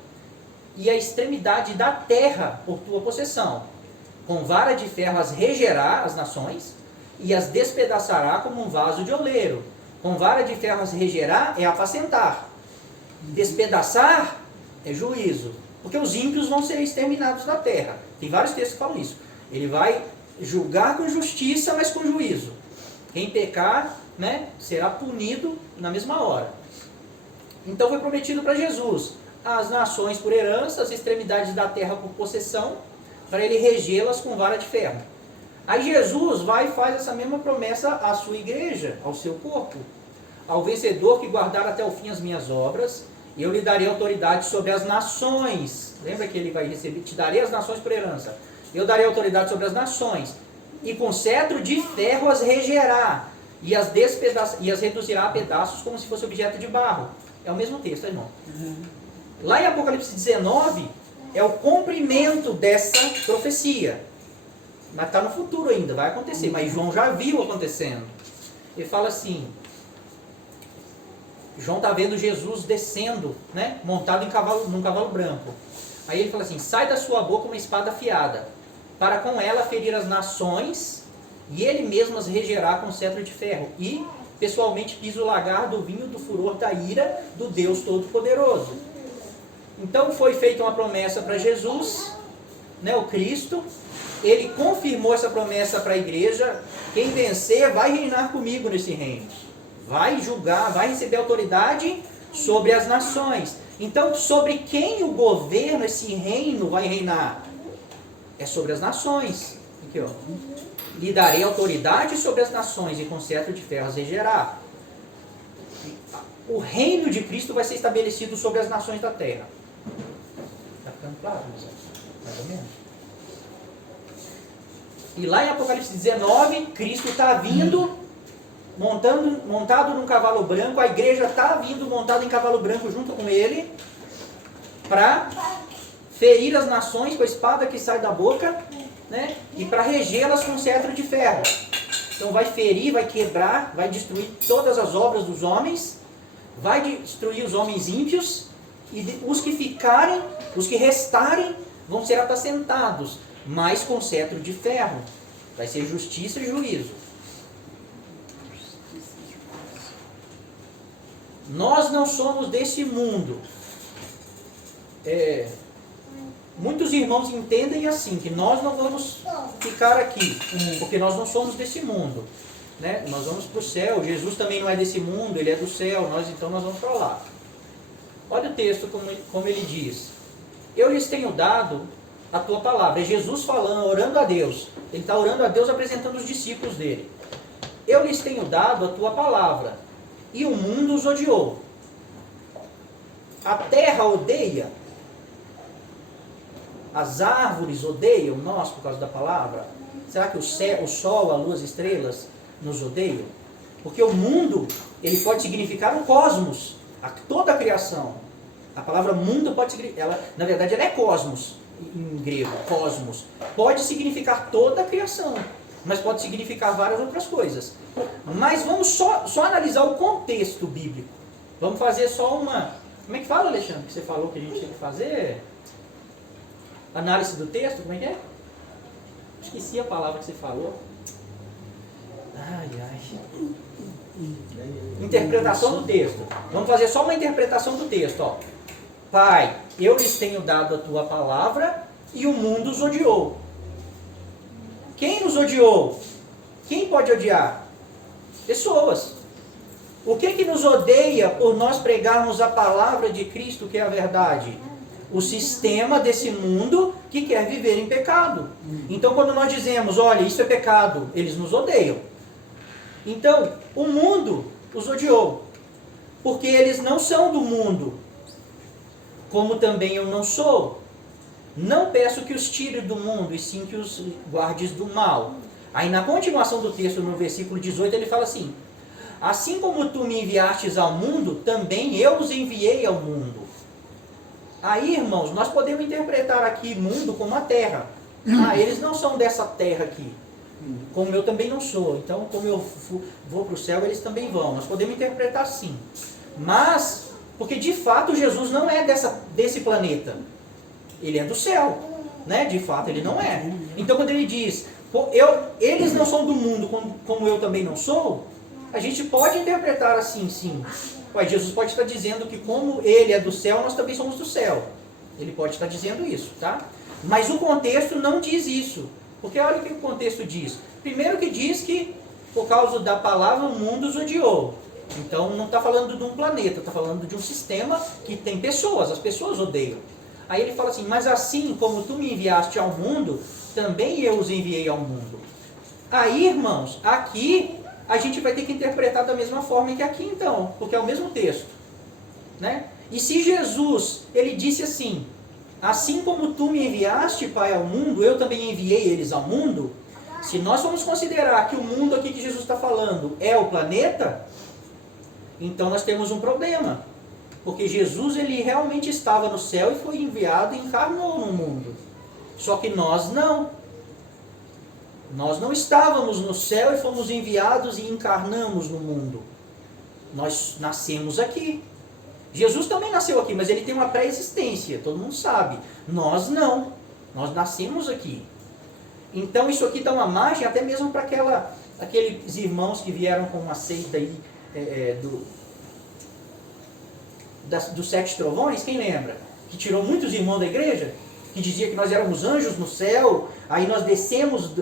e a extremidade da terra por tua possessão. Com vara de ferro as regerá as nações e as despedaçará como um vaso de oleiro. Com vara de ferro as regerá é apacentar. Despedaçar é juízo. Porque os ímpios vão ser exterminados da terra. Tem vários textos que falam isso. Ele vai julgar com justiça, mas com juízo. Quem pecar, né, será punido na mesma hora. Então foi prometido para Jesus as nações por herança, as extremidades da terra por possessão, para ele regê-las com vara de ferro. Aí Jesus vai e faz essa mesma promessa à sua igreja, ao seu corpo. Ao vencedor que guardar até o fim as minhas obras, eu lhe darei autoridade sobre as nações. Lembra que ele vai receber? Te darei as nações por herança. Eu darei autoridade sobre as nações. E com cetro de ferro as regerá. E as reduzirá a pedaços como se fosse objeto de barro. É o mesmo texto, irmão. Lá em Apocalipse 19, é o cumprimento dessa profecia. Mas está no futuro ainda, vai acontecer. Mas João já viu acontecendo. Ele fala assim, João está vendo Jesus descendo, né, montado num cavalo branco. Aí ele fala assim, sai da sua boca uma espada afiada, para com ela ferir as nações, e ele mesmo as regerá com cetro de ferro. E pessoalmente pisa o lagar do vinho do furor da ira do Deus Todo-Poderoso. Então foi feita uma promessa para Jesus, né, o Cristo. Ele confirmou essa promessa para a igreja. Quem vencer vai reinar comigo nesse reino. Vai julgar, vai receber autoridade sobre as nações. Então, sobre quem o governo, esse reino vai reinar? É sobre as nações. Aqui, ó. Lhe darei autoridade sobre as nações e com cetro de ferro as regerá. O reino de Cristo vai ser estabelecido sobre as nações da terra. Está ficando claro, mais ou menos? E lá em Apocalipse 19, Cristo está vindo montado num cavalo branco, a igreja está vindo montada em cavalo branco junto com ele, para ferir as nações com a espada que sai da boca, né, e para regê-las com cetro de ferro. Então vai ferir, vai quebrar, vai destruir todas as obras dos homens, vai destruir os homens ímpios, e os que ficarem, os que restarem, vão ser apacentados, mas com cetro de ferro. Vai ser justiça e juízo. Nós não somos desse mundo. Muitos irmãos entendem assim, que nós não vamos ficar aqui, porque nós não somos desse mundo, né? Nós vamos para o céu. Jesus também não é desse mundo, ele é do céu, então nós vamos para lá. Olha o texto como ele diz. Eu lhes tenho dado a tua palavra. É Jesus falando, orando a Deus. Ele está orando a Deus, apresentando os discípulos dele. Eu lhes tenho dado a tua palavra, e o mundo os odiou. A terra odeia. As árvores odeiam nós por causa da palavra. Será que o sol, a lua, as estrelas nos odeiam? Porque o mundo, ele pode significar o cosmos, toda a criação. A palavra mundo pode significar, na verdade ela é cosmos, em grego, cosmos. Pode significar toda a criação, mas pode significar várias outras coisas. Mas vamos só analisar o contexto bíblico. Vamos fazer só uma... Como é que fala, Alexandre, que você falou que a gente tinha que fazer? Análise do texto, como é que é? Esqueci a palavra que você falou. Ai. Interpretação do texto. Vamos fazer só uma interpretação do texto, ó. Pai, eu lhes tenho dado a tua palavra e o mundo os odiou. Quem nos odiou? Quem pode odiar? Pessoas. O que nos odeia por nós pregarmos a palavra de Cristo, que é a verdade? O sistema desse mundo que quer viver em pecado. Então, quando nós dizemos, olha, isso é pecado, eles nos odeiam. Então, o mundo os odiou, porque eles não são do mundo, como também eu não sou. Não peço que os tire do mundo, e sim que os guardes do mal. Aí na continuação do texto, no versículo 18, ele fala assim: assim como tu me enviastes ao mundo, também eu os enviei ao mundo. Aí, irmãos, nós podemos interpretar aqui mundo como a terra. Ah, eles não são dessa terra aqui, como eu também não sou. Então, como eu vou para o céu, eles também vão. Nós podemos interpretar assim. Mas, porque de fato Jesus não é desse planeta. Ele é do céu, né? De fato ele não é. Então quando ele diz, eles não são do mundo como eu também não sou, a gente pode interpretar assim, sim. Ué, Jesus pode estar dizendo que como ele é do céu, nós também somos do céu. Ele pode estar dizendo isso, tá? Mas o contexto não diz isso. Porque olha o que o contexto diz. Primeiro que diz que por causa da palavra o mundo os odiou. Então não está falando de um planeta, está falando de um sistema que tem pessoas, as pessoas odeiam. Aí ele fala assim, mas assim como tu me enviaste ao mundo, também eu os enviei ao mundo. Aí, irmãos, aqui a gente vai ter que interpretar da mesma forma que aqui então, porque é o mesmo texto, né? E se Jesus, ele disse assim, assim como tu me enviaste, Pai, ao mundo, eu também enviei eles ao mundo, se nós formos considerar que o mundo aqui que Jesus está falando é o planeta, então nós temos um problema. Porque Jesus, ele realmente estava no céu e foi enviado e encarnou no mundo. Só que nós não. Nós não estávamos no céu e fomos enviados e encarnamos no mundo. Nós nascemos aqui. Jesus também nasceu aqui, mas ele tem uma pré-existência, todo mundo sabe. Nós não. Nós nascemos aqui. Então isso aqui dá uma margem até mesmo para aqueles irmãos que vieram com uma seita aí, dos 7 trovões, quem lembra? Que tirou muitos irmãos da igreja, que dizia que nós éramos anjos no céu, aí nós descemos,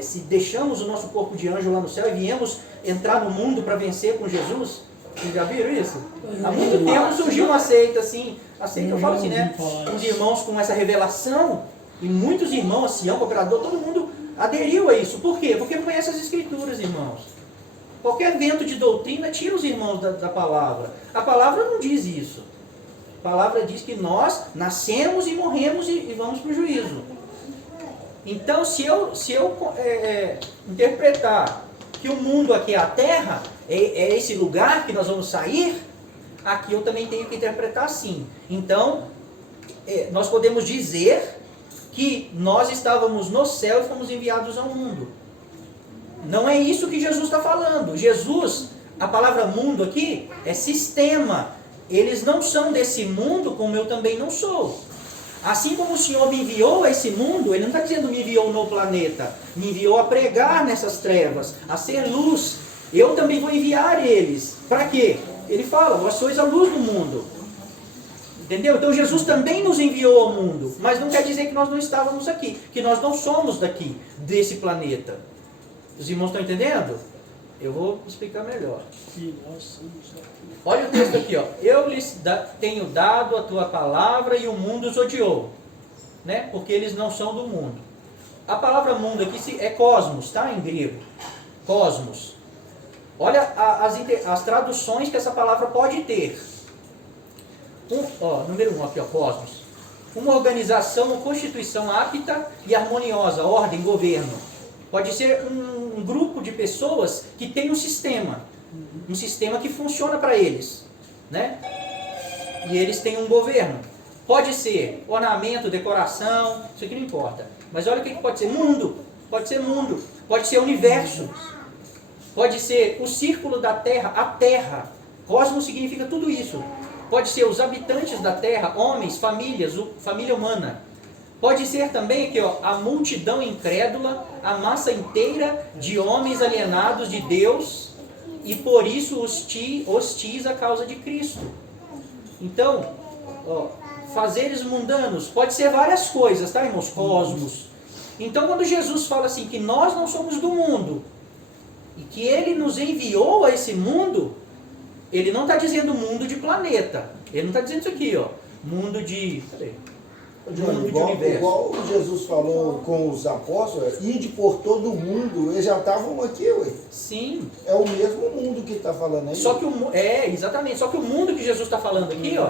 se deixamos o nosso corpo de anjo lá no céu e viemos entrar no mundo para vencer com Jesus. Vocês já viram isso? Há muito tempo surgiu uma seita assim, a seita eu falo assim, né? Os irmãos com essa revelação, e muitos irmãos, Sião, Cooperador, todo mundo aderiu a isso. Por quê? Porque não conhece as escrituras, irmãos. Qualquer vento de doutrina tira os irmãos da palavra. A palavra não diz isso. A palavra diz que nós nascemos e morremos e vamos para o juízo. Então, se eu interpretar que o mundo aqui é a terra, é esse lugar que nós vamos sair, aqui eu também tenho que interpretar assim. Então, nós podemos dizer que nós estávamos no céu e fomos enviados ao mundo. Não é isso que Jesus está falando. Jesus, a palavra mundo aqui, é sistema. Eles não são desse mundo como eu também não sou. Assim como o Senhor me enviou a esse mundo, Ele não está dizendo me enviou no planeta. Me enviou a pregar nessas trevas, a ser luz. Eu também vou enviar eles. Para quê? Ele fala, vós sois a luz do mundo. Entendeu? Então Jesus também nos enviou ao mundo. Mas não quer dizer que nós não estávamos aqui. Que nós não somos daqui, desse planeta. Os irmãos estão entendendo? Eu vou explicar melhor. Olha o texto aqui, ó. Eu lhes tenho dado a tua palavra e o mundo os odiou, né? Porque eles não são do mundo. A palavra mundo aqui é cosmos, tá? Em grego. Cosmos. Olha as traduções que essa palavra pode ter. Número 1 aqui, ó, cosmos. Uma organização ou constituição apta e harmoniosa, ordem, governo. Pode ser um grupo de pessoas que tem um sistema que funciona para eles, né? E eles têm um governo. Pode ser ornamento, decoração, isso aqui não importa. Mas olha o que pode ser. Mundo, pode ser universo, pode ser o círculo da Terra, a Terra. Cosmos significa tudo isso. Pode ser os habitantes da Terra, homens, famílias, família humana. Pode ser também aqui, ó, a multidão incrédula, a massa inteira de homens alienados de Deus e por isso hostis à causa de Cristo. Então, fazeres mundanos, pode ser várias coisas, tá, irmãos? Cosmos. Então, quando Jesus fala assim que nós não somos do mundo e que Ele nos enviou a esse mundo, Ele não está dizendo mundo de planeta. Ele não está dizendo isso aqui, ó, mundo de... Cadê? Mundo de universo. Igual Jesus falou com os apóstolos, ide por todo mundo, eles já estavam aqui, ué. Sim. É o mesmo mundo que está falando aí. Só que exatamente. Só que o mundo que Jesus está falando aqui, ó,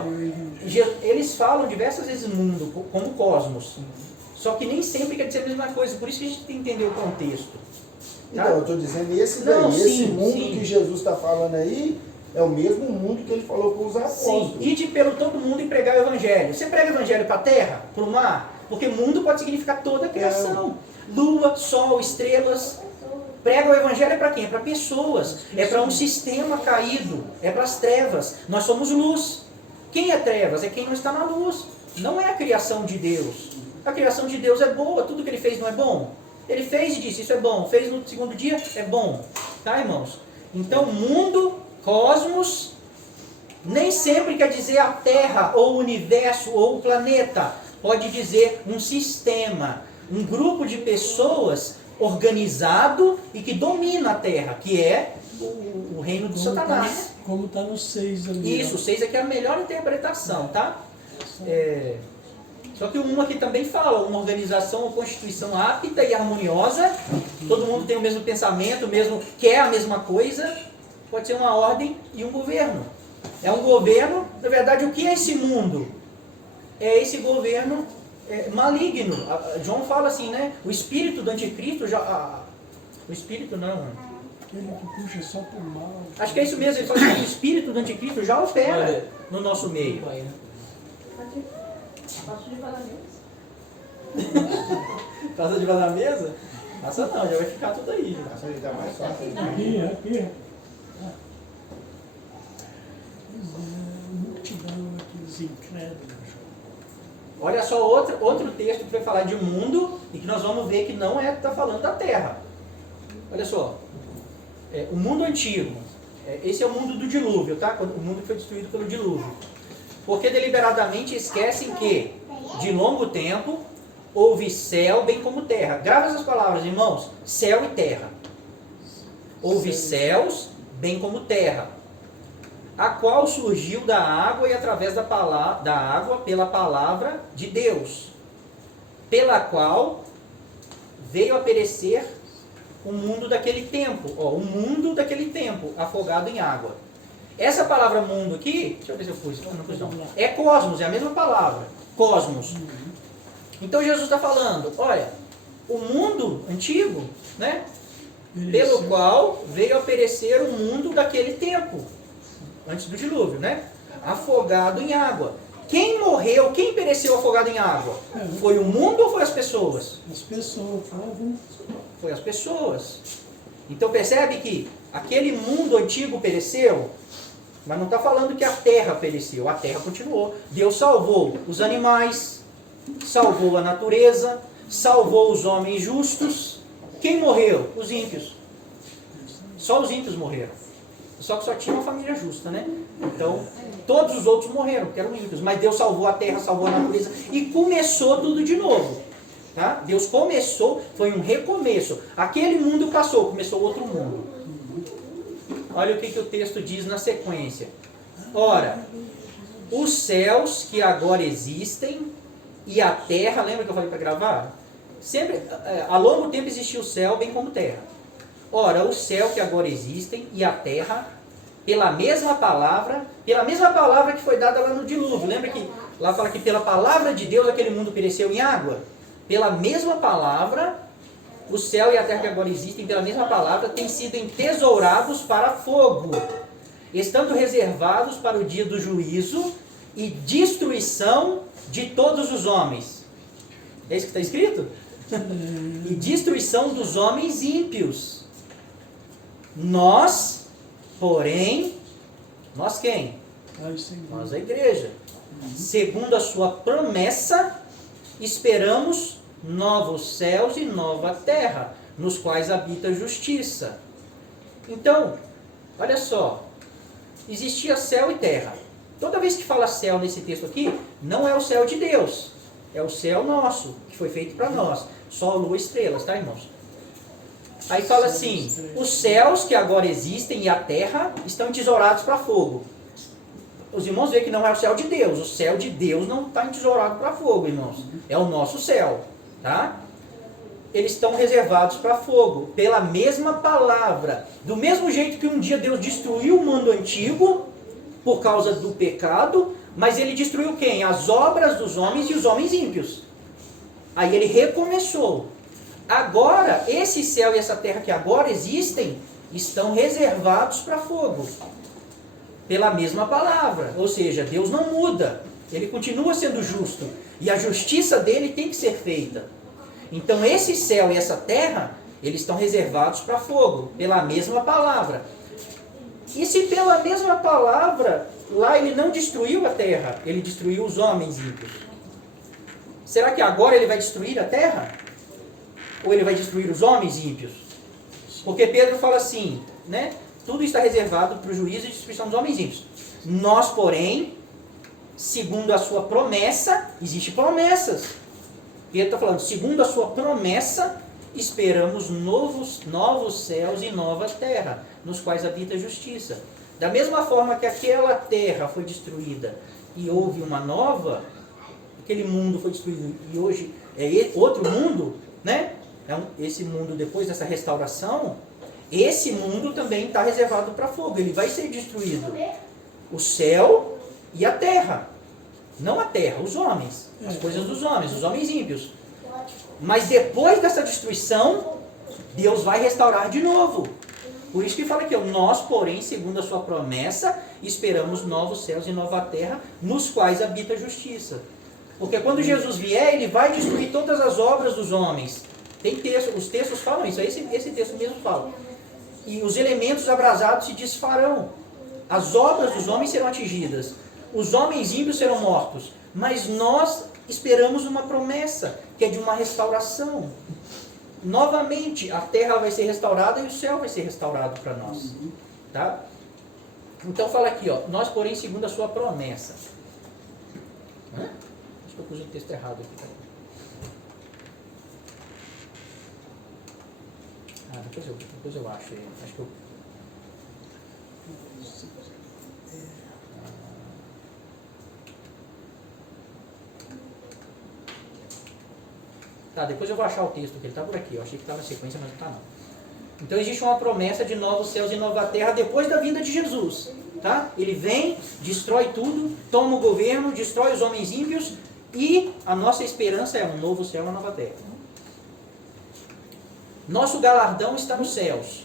eles falam diversas vezes mundo, como cosmos. Só que nem sempre quer dizer a mesma coisa. Por isso que a gente tem que entender o contexto. Tá? Então, eu estou dizendo, esse Não, daí, sim, esse mundo sim. que Jesus está falando aí, é o mesmo mundo que ele falou com os apóstolos. Sim, ide pelo todo mundo e pregar o evangelho. Você prega o evangelho para a terra, para o mar? Porque mundo pode significar toda a criação. Lua, sol, estrelas. Prega o evangelho é para quem? É para pessoas. É para um sistema caído. É para as trevas. Nós somos luz. Quem é trevas? É quem não está na luz. Não é a criação de Deus. A criação de Deus é boa. Tudo que Ele fez não é bom? Ele fez e disse, isso é bom. Fez no segundo dia, é bom. Tá, irmãos? Então, mundo, cosmos, nem sempre quer dizer a Terra, ou o universo, ou o planeta. Pode dizer um sistema, um grupo de pessoas organizado e que domina a Terra, que é o reino de Satanás. Como está no 6 ali. Isso, 6 aqui é a melhor interpretação, tá? Só que o 1 aqui também fala, uma organização ou constituição apta e harmoniosa, todo mundo tem o mesmo pensamento, quer a mesma coisa, pode ser uma ordem e um governo. É um governo, na verdade, o que é esse mundo? É esse governo maligno. João fala assim, né? O espírito do anticristo o espírito não. Aquele que puxa só por mal. Acho que é isso mesmo, ele fala que o espírito do anticristo já opera no nosso meio. Posso levar na mesa? Passa de na mesa? Passa não, já vai ficar tudo aí. Já. Essa aí dá mais fácil. Aqui. Multidão daqueles incrédulos. Olha só outro texto que vai falar de mundo e que nós vamos ver que não está falando da Terra. Olha só, o mundo antigo, esse é o mundo do dilúvio, tá? O mundo que foi destruído pelo dilúvio. Porque deliberadamente esquecem que, de longo tempo, houve céu bem como terra. Grava essas palavras, irmãos, céu e terra. Houve céus bem como terra, a qual surgiu da água e através da água pela palavra de Deus, pela qual veio a perecer o mundo daquele tempo, o mundo daquele tempo, afogado em água. Essa palavra mundo aqui, deixa eu ver se eu pus, não pus não, é cosmos, é a mesma palavra, cosmos. Então Jesus está falando, olha, o mundo antigo, né, pelo qual veio a perecer o mundo daquele tempo, antes do dilúvio, né? Afogado em água. Quem morreu, quem pereceu afogado em água? Foi o mundo ou foi as pessoas? As pessoas, Foi as pessoas. Então percebe que aquele mundo antigo pereceu, mas não está falando que a terra pereceu, a terra continuou. Deus salvou os animais, salvou a natureza, salvou os homens justos. Quem morreu? Os ímpios. Só os ímpios morreram. Só que só tinha uma família justa, né? Então, todos os outros morreram, porque eram ímpios. Mas Deus salvou a terra, salvou a natureza e começou tudo de novo. Tá? Deus começou, foi um recomeço. Aquele mundo passou, começou outro mundo. Olha o que o texto diz na sequência. Ora, os céus que agora existem e a terra, lembra que eu falei para gravar? Sempre, há longo tempo existiu o céu, bem como terra. Ora, o céu que agora existem e a terra, pela mesma palavra que foi dada lá no dilúvio. Lembra que lá fala que pela palavra de Deus aquele mundo pereceu em água? Pela mesma palavra, o céu e a terra que agora existem, pela mesma palavra, têm sido entesourados para fogo, estando reservados para o dia do juízo e destruição de todos os homens. É isso que está escrito? E destruição dos homens ímpios. Nós, porém, nós quem? Nós a igreja. Segundo a sua promessa, esperamos novos céus e nova terra, nos quais habita a justiça. Então, olha só, existia céu e terra. Toda vez que fala céu nesse texto aqui, não é o céu de Deus, É o céu nosso, que foi feito para nós. Sol, lua, estrelas, tá, irmãos? Aí fala assim, os céus que agora existem e a terra estão entesourados para fogo. Os irmãos veem que não é o céu de Deus. O céu de Deus não está entesourado para fogo, irmãos. É o nosso céu, tá? Eles estão reservados para fogo, pela mesma palavra. Do mesmo jeito que um dia Deus destruiu o mundo antigo, por causa do pecado, mas ele destruiu quem? As obras dos homens e os homens ímpios. Aí ele recomeçou. Agora, esse céu e essa terra que agora existem, estão reservados para fogo. Pela mesma palavra. Ou seja, Deus não muda. Ele continua sendo justo. E a justiça dele tem que ser feita. Então esse céu e essa terra, eles estão reservados para fogo. Pela mesma palavra. E se pela mesma palavra, lá ele não destruiu a terra, ele destruiu os homens ímpios. Será que agora ele vai destruir a terra? Ou ele vai destruir os homens ímpios? Porque Pedro fala assim, né? Tudo está reservado para o juízo e destruição dos homens ímpios. Nós, porém, segundo a sua promessa, existem promessas. Pedro está falando, segundo a sua promessa, esperamos novos céus e nova terra, nos quais habita a justiça. Da mesma forma que aquela terra foi destruída e houve uma nova, aquele mundo foi destruído e hoje é outro mundo, né? Esse mundo depois dessa restauração, esse mundo também está reservado para fogo, ele vai ser destruído. O céu e a terra. Não a terra, os homens, as coisas dos homens, os homens ímpios. Mas depois dessa destruição, Deus vai restaurar de novo. Por isso que fala aqui, nós, porém, segundo a sua promessa, esperamos novos céus e nova terra, nos quais habita a justiça. Porque quando Jesus vier, ele vai destruir todas as obras dos homens. Tem texto, os textos falam isso, esse texto mesmo fala. E os elementos abrasados se desfarão. As obras dos homens serão atingidas. Os homens ímpios serão mortos. Mas nós esperamos uma promessa, que é de uma restauração. Novamente, a terra vai ser restaurada e o céu vai ser restaurado para nós. Tá? Então fala aqui, ó, nós, porém, segundo a sua promessa. Acho que eu pus o texto errado aqui. Depois eu acho. Acho que eu... Tá, depois eu vou achar o texto, que ele está por aqui. Eu achei que estava na sequência, mas não está não. Então existe uma promessa de novos céus e nova terra depois da vinda de Jesus. Tá? Ele vem, destrói tudo, toma o governo, destrói os homens ímpios e a nossa esperança é um novo céu e uma nova terra. Nosso galardão está nos céus.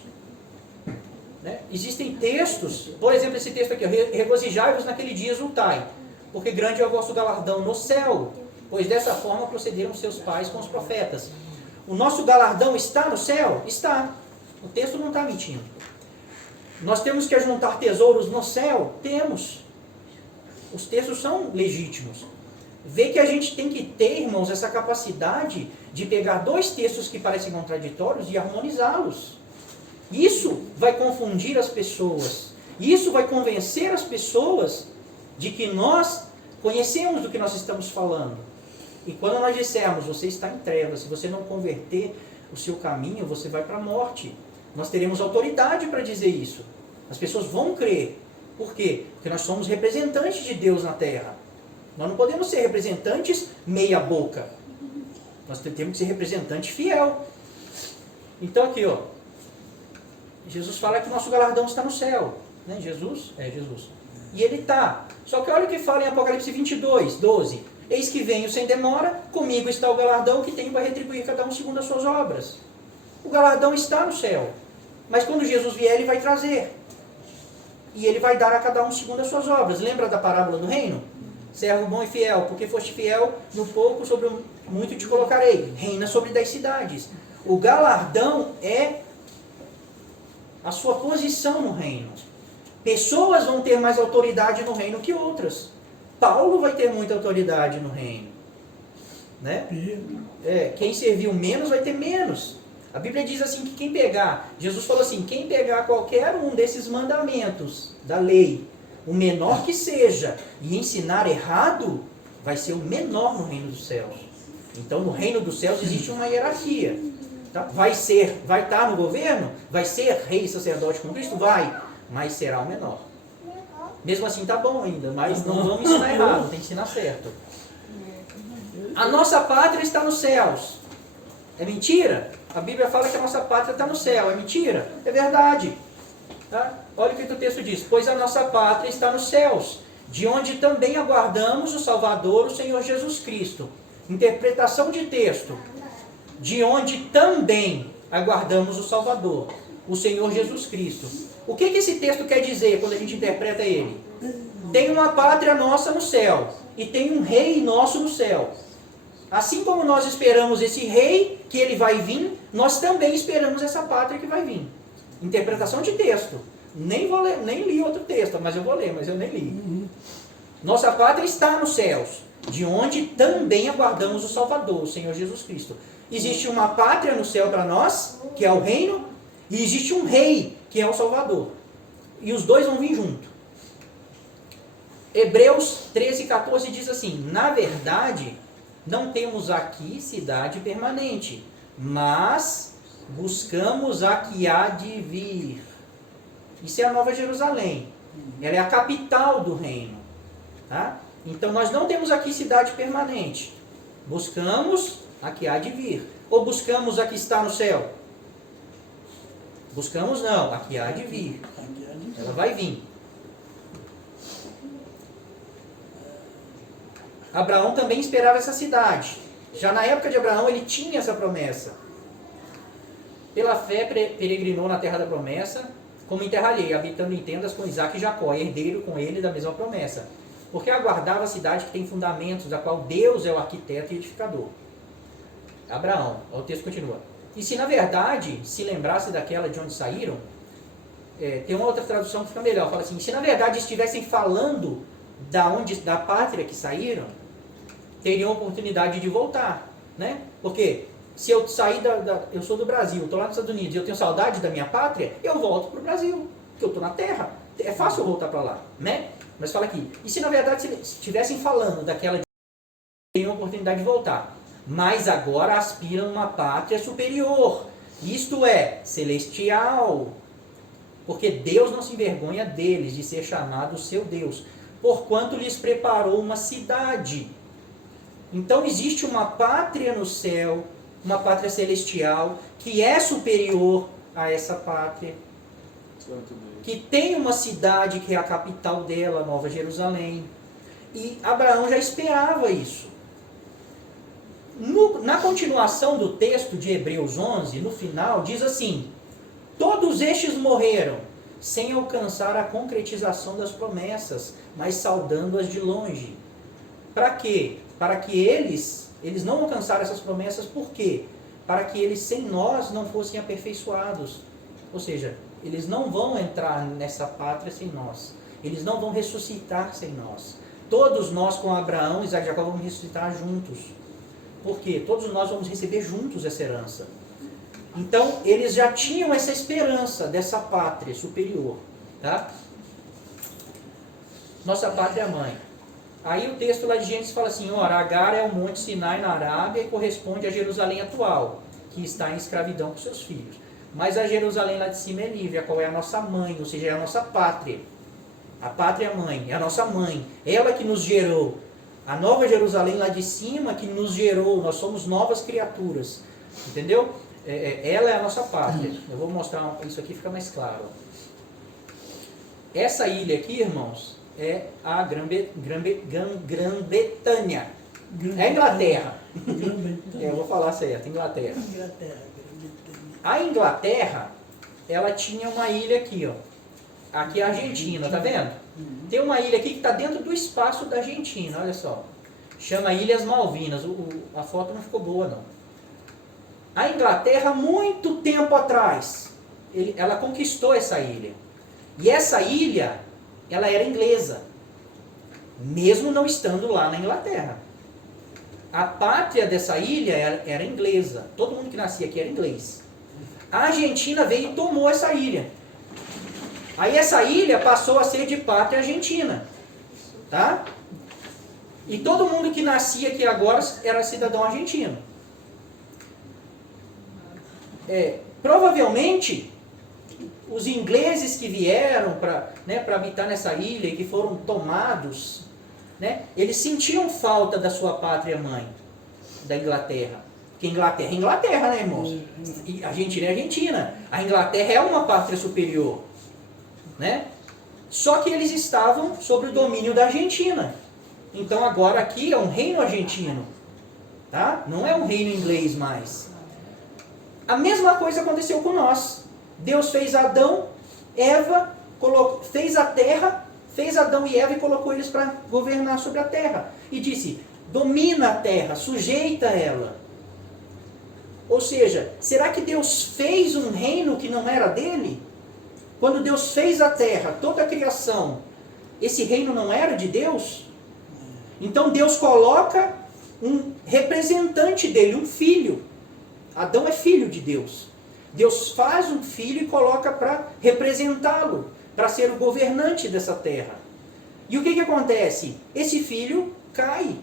Né? Existem textos, por exemplo, esse texto aqui, regozijai-vos naquele dia, exultai, porque grande é o vosso galardão no céu, pois dessa forma procederam seus pais com os profetas. O nosso galardão está no céu? Está. O texto não está mentindo. Nós temos que ajuntar tesouros no céu? Temos. Os textos são legítimos. Vê que a gente tem que ter, irmãos, essa capacidade de pegar dois textos que parecem contraditórios e harmonizá-los. Isso vai confundir as pessoas. Isso vai convencer as pessoas de que nós conhecemos do que nós estamos falando. E quando nós dissermos, você está em trevas, se você não converter o seu caminho, você vai para a morte. Nós teremos autoridade para dizer isso. As pessoas vão crer. Por quê? Porque nós somos representantes de Deus na terra. Nós não podemos ser representantes meia boca. Nós temos que ser representante fiel. Então aqui, ó. Jesus fala que o nosso galardão está no céu. Né? Jesus? É Jesus. E ele está. Só que olha o que fala em Apocalipse 22, 12. Eis que venho sem demora, comigo está o galardão que tenho para retribuir cada um segundo as suas obras. O galardão está no céu. Mas quando Jesus vier, ele vai trazer. E ele vai dar a cada um segundo as suas obras. Lembra da parábola do reino? Servo bom e fiel, porque foste fiel no pouco, sobre o muito te colocarei. Reina sobre 10 cidades. O galardão é a sua posição no reino. Pessoas vão ter mais autoridade no reino que outras. Paulo vai ter muita autoridade no reino. Né? Quem serviu menos vai ter menos. A Bíblia diz assim que quem pegar, Jesus falou assim, quem pegar qualquer um desses mandamentos da lei, o menor que seja, e ensinar errado, vai ser o menor no reino dos céus. Então, no reino dos céus existe uma hierarquia. Tá? Vai estar no governo? Vai ser rei e sacerdote com Cristo? Vai, mas será o menor. Mesmo assim tá bom ainda, mas não vamos ensinar errado, tem que ensinar certo. A nossa pátria está nos céus. É mentira? A Bíblia fala que a nossa pátria está no céu. É mentira? É verdade. Tá? Olha o que o texto diz. Pois a nossa pátria está nos céus, de onde também aguardamos o Salvador, o Senhor Jesus Cristo. Interpretação de texto. De onde também aguardamos o Salvador, o Senhor Jesus Cristo. O que esse texto quer dizer quando a gente interpreta ele? Tem uma pátria nossa no céu e tem um rei nosso no céu. Assim como nós esperamos esse rei, que ele vai vir, nós também esperamos essa pátria que vai vir. Interpretação de texto. Nem li outro texto, mas eu vou ler, mas eu nem li. Nossa pátria está nos céus, de onde também aguardamos o Salvador, o Senhor Jesus Cristo. Existe uma pátria no céu para nós, que é o reino, e existe um rei, que é o Salvador. E os dois vão vir junto. Hebreus 13:14 diz assim: na verdade, não temos aqui cidade permanente, mas buscamos a que há de vir. Isso é a Nova Jerusalém. Ela é a capital do reino. Tá? Então nós não temos aqui cidade permanente. Buscamos a que há de vir. Ou buscamos a que está no céu? Buscamos não, a que há de vir. Ela vai vir. Abraão também esperava essa cidade. Já na época de Abraão ele tinha essa promessa. Pela fé peregrinou na terra da promessa, como em terra alheia, habitando em tendas com Isaque e Jacó, herdeiro com ele da mesma promessa. Porque aguardava a cidade que tem fundamentos, da qual Deus é o arquiteto e edificador. Abraão, o texto continua. E se na verdade se lembrasse daquela de onde saíram, tem uma outra tradução que fica melhor, fala assim: se na verdade estivessem falando da pátria que saíram, teriam oportunidade de voltar, né? Porque se eu sair eu sou do Brasil, estou lá nos Estados Unidos e eu tenho saudade da minha pátria, eu volto para o Brasil, porque eu estou na terra, é fácil eu voltar para lá, né? Mas fala aqui, e se na verdade se estivessem falando daquela, teriam oportunidade de voltar, mas agora aspiram uma pátria superior, isto é, celestial, porque Deus não se envergonha deles de ser chamado seu Deus, porquanto lhes preparou uma cidade. Então existe uma pátria no céu, uma pátria celestial, que é superior a essa pátria, que tem uma cidade que é a capital dela, Nova Jerusalém. E Abraão já esperava isso. Na continuação do texto de Hebreus 11, no final, diz assim: todos estes morreram, sem alcançar a concretização das promessas, mas saudando-as de longe. Para quê? Para que eles não alcançaram essas promessas, por quê? Para que eles sem nós não fossem aperfeiçoados. Ou seja, eles não vão entrar nessa pátria sem nós. Eles não vão ressuscitar sem nós. Todos nós com Abraão, Isaac e Jacó vamos ressuscitar juntos. Por quê? Todos nós vamos receber juntos essa herança. Então, eles já tinham essa esperança dessa pátria superior. Tá? Nossa pátria mãe. Aí o texto lá de Gênesis fala assim: ora, Agar é o monte Sinai na Arábia e corresponde a Jerusalém atual, que está em escravidão com seus filhos. Mas a Jerusalém lá de cima é livre, a qual é a nossa mãe, ou seja, é a nossa pátria. A pátria mãe, é a nossa mãe. Ela que nos gerou. A nova Jerusalém lá de cima que nos gerou. Nós somos novas criaturas. Entendeu? Ela é a nossa pátria. Eu vou mostrar isso aqui, fica mais claro. Essa ilha aqui, irmãos, é a Grã-Bretanha. É a Inglaterra. Eu vou falar certo, Inglaterra. A Inglaterra, ela tinha uma ilha aqui, ó. Aqui é a Argentina, tá vendo? Tem uma ilha aqui que está dentro do espaço da Argentina, olha só. Chama Ilhas Malvinas. A foto não ficou boa, não. A Inglaterra, muito tempo atrás, ela conquistou essa ilha. E essa ilha, ela era inglesa, mesmo não estando lá na Inglaterra. A pátria dessa ilha era inglesa. Todo mundo que nascia aqui era inglês. A Argentina veio e tomou essa ilha. Aí essa ilha passou a ser de pátria argentina. Tá? E todo mundo que nascia aqui agora era cidadão argentino. Provavelmente, os ingleses que vieram para habitar nessa ilha e que foram tomados, né, eles sentiam falta da sua pátria mãe, da Inglaterra. Porque Inglaterra é Inglaterra, né, irmãos? E Argentina é Argentina. A Inglaterra é uma pátria superior, né? Só que eles estavam sob o domínio da Argentina. Então agora aqui é um reino argentino, tá? Não é um reino inglês mais. A mesma coisa aconteceu com nós. Deus fez Adão, Eva, fez a terra, fez Adão e Eva e colocou eles para governar sobre a terra. E disse, domina a terra, sujeita ela. Ou seja, será que Deus fez um reino que não era dele? Quando Deus fez a terra, toda a criação, esse reino não era de Deus? Então Deus coloca um representante dele, um filho. Adão é filho de Deus. Deus faz um filho e coloca para representá-lo, para ser o governante dessa terra. E o que acontece? Esse filho cai.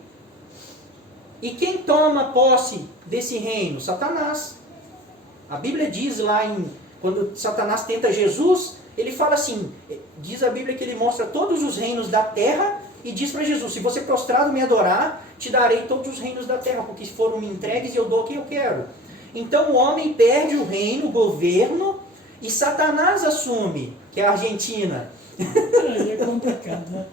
E quem toma posse desse reino? Satanás. A Bíblia diz lá, quando Satanás tenta Jesus, ele fala assim, diz a Bíblia que ele mostra todos os reinos da terra e diz para Jesus, se você prostrado me adorar, te darei todos os reinos da terra, porque foram me entregues e eu dou o que eu quero. Então o homem perde o reino, o governo, e Satanás assume, que é a Argentina. Aí é complicado, né?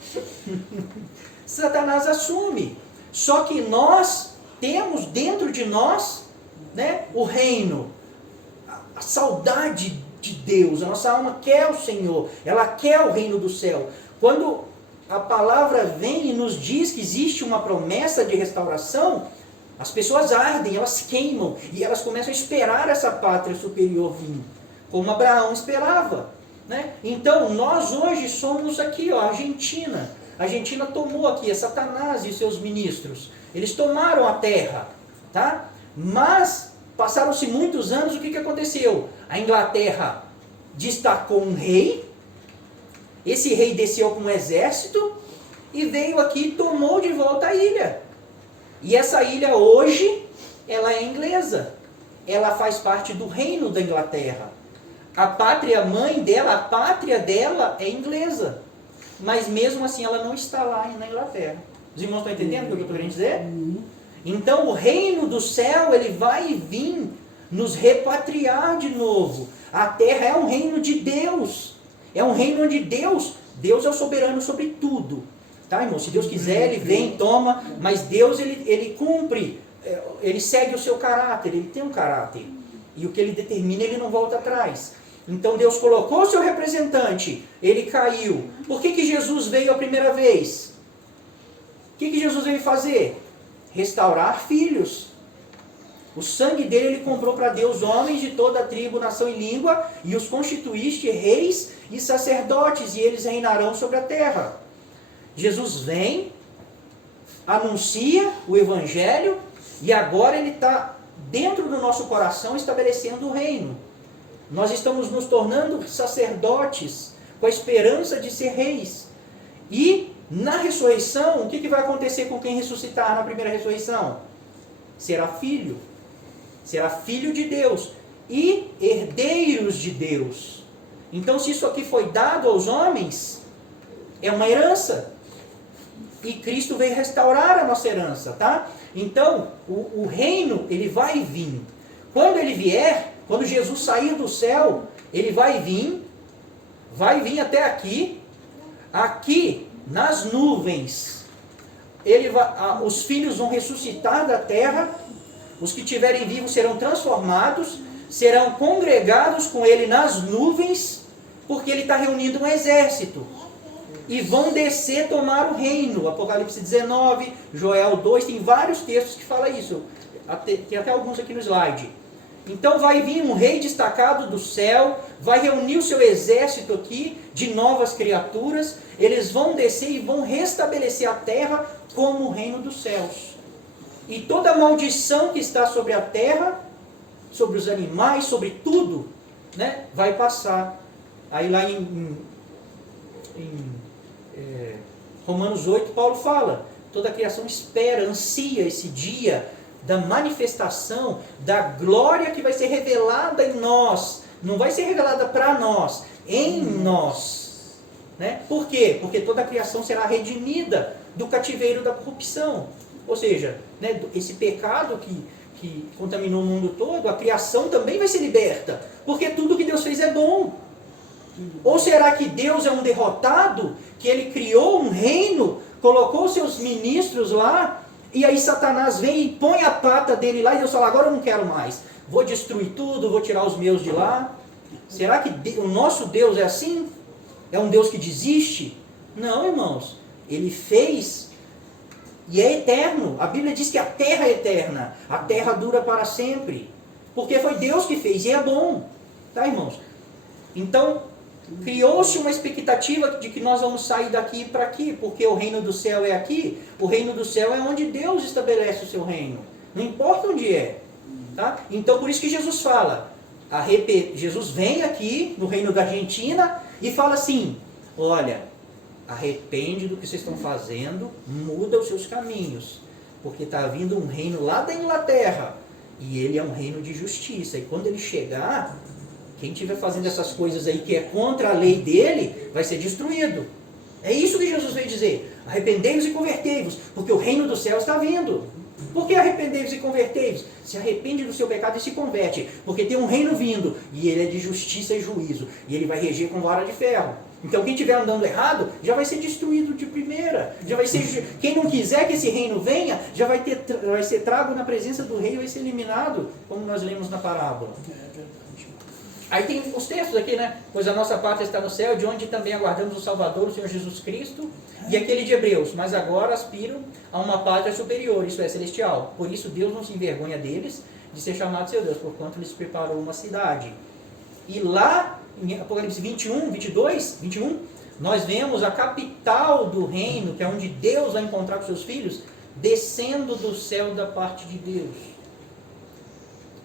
Satanás assume. Só que nós temos dentro de nós, né, o reino, a saudade de Deus. A nossa alma quer o Senhor, ela quer o reino do céu. Quando a palavra vem e nos diz que existe uma promessa de restauração, as pessoas ardem, elas queimam e elas começam a esperar essa pátria superior vir, como Abraão esperava, né? Então nós hoje somos aqui, ó, Argentina. A Argentina tomou aqui, é Satanás e seus ministros. Eles tomaram a terra, tá? Mas passaram-se muitos anos, o que aconteceu? A Inglaterra destacou um rei. Esse rei desceu com um exército e veio aqui e tomou de volta a ilha. E essa ilha hoje, ela é inglesa. Ela faz parte do reino da Inglaterra. A pátria mãe dela, a pátria dela é inglesa. Mas mesmo assim ela não está lá na Inglaterra. Os irmãos estão entendendo o que eu estou querendo dizer? Então o reino do céu, ele vai vir nos repatriar de novo. A terra é um reino de Deus. É um reino onde Deus é o soberano sobre tudo. Tá, irmão? Se Deus quiser, Ele vem, toma, mas Deus, ele cumpre, Ele segue o seu caráter, Ele tem um caráter. E o que Ele determina, Ele não volta atrás. Então Deus colocou o seu representante, ele caiu. Por que Jesus veio a primeira vez? O que Jesus veio fazer? Restaurar filhos. O sangue dele ele comprou para Deus homens de toda a tribo, nação e língua, e os constituíste reis e sacerdotes, e eles reinarão sobre a terra. Jesus vem, anuncia o evangelho, e agora ele está dentro do nosso coração estabelecendo o reino. Nós estamos nos tornando sacerdotes com a esperança de ser reis. E na ressurreição, o que vai acontecer com quem ressuscitar na primeira ressurreição? Será filho. Será filho de Deus e herdeiros de Deus. Então, se isso aqui foi dado aos homens, é uma herança. E Cristo veio restaurar a nossa herança, tá? Então, o reino, ele vai vir. Quando ele vier, quando Jesus sair do céu, ele vai vir até aqui, nas nuvens. Os filhos vão ressuscitar da terra, os que estiverem vivos serão transformados, serão congregados com ele nas nuvens, porque ele está reunindo um exército. E vão descer tomar o reino. Apocalipse 19, Joel 2, tem vários textos que falam isso. Tem até alguns aqui no slide. Então vai vir um rei destacado do céu, vai reunir o seu exército aqui de novas criaturas, eles vão descer e vão restabelecer a terra como o reino dos céus. E toda a maldição que está sobre a terra, sobre os animais, sobre tudo, né, vai passar. Aí lá em Romanos 8, Paulo fala, Toda a criação espera, ansia esse dia da manifestação da glória que vai ser revelada em nós. Não vai ser revelada para nós, em nós. Né? Por quê? Porque toda a criação será redimida do cativeiro da corrupção. Ou seja, né, esse pecado que contaminou o mundo todo, a criação também vai ser liberta. Porque tudo que Deus fez é bom. Ou será que Deus é um derrotado, que ele criou um reino, colocou seus ministros lá, e aí Satanás vem e põe a pata dele lá, e Deus fala, agora eu não quero mais, vou destruir tudo, vou tirar os meus de lá? Será que o nosso Deus é assim? É um Deus que desiste? Não, irmãos, ele fez e é eterno. A Bíblia diz que a terra é eterna, a terra dura para sempre, porque foi Deus que fez, e é bom, tá, irmãos? Então, criou-se uma expectativa de que nós vamos sair daqui para aqui, porque o reino do céu é aqui. O reino do céu é onde Deus estabelece o seu reino. Não importa onde é. Tá? Então por isso que Jesus fala. Jesus vem aqui no reino da Argentina e fala assim, olha, arrepende do que vocês estão fazendo, muda os seus caminhos, porque está vindo um reino lá da Inglaterra, e ele é um reino de justiça. E quando ele chegar, quem estiver fazendo essas coisas aí que é contra a lei dele, vai ser destruído. É isso que Jesus veio dizer. Arrependei-vos e convertei-vos, porque o reino do céu está vindo. Por que arrependei-vos e convertei-vos? Se arrepende do seu pecado e se converte, porque tem um reino vindo, e ele é de justiça e juízo, e ele vai reger com vara de ferro. Então quem estiver andando errado, já vai ser destruído de primeira. Já vai ser, quem não quiser que esse reino venha, já vai ser trago na presença do rei e vai ser eliminado, como nós lemos na parábola. Aí tem os textos aqui, né? Pois a nossa pátria está no céu, de onde também aguardamos o Salvador, o Senhor Jesus Cristo, e aquele de Hebreus. Mas agora aspiram a uma pátria superior, isso é, celestial. Por isso Deus não se envergonha deles, de ser chamado seu Deus, porquanto lhes preparou uma cidade. E lá, em Apocalipse 21, 22, 21, nós vemos a capital do reino, que é onde Deus vai encontrar com seus filhos, descendo do céu da parte de Deus.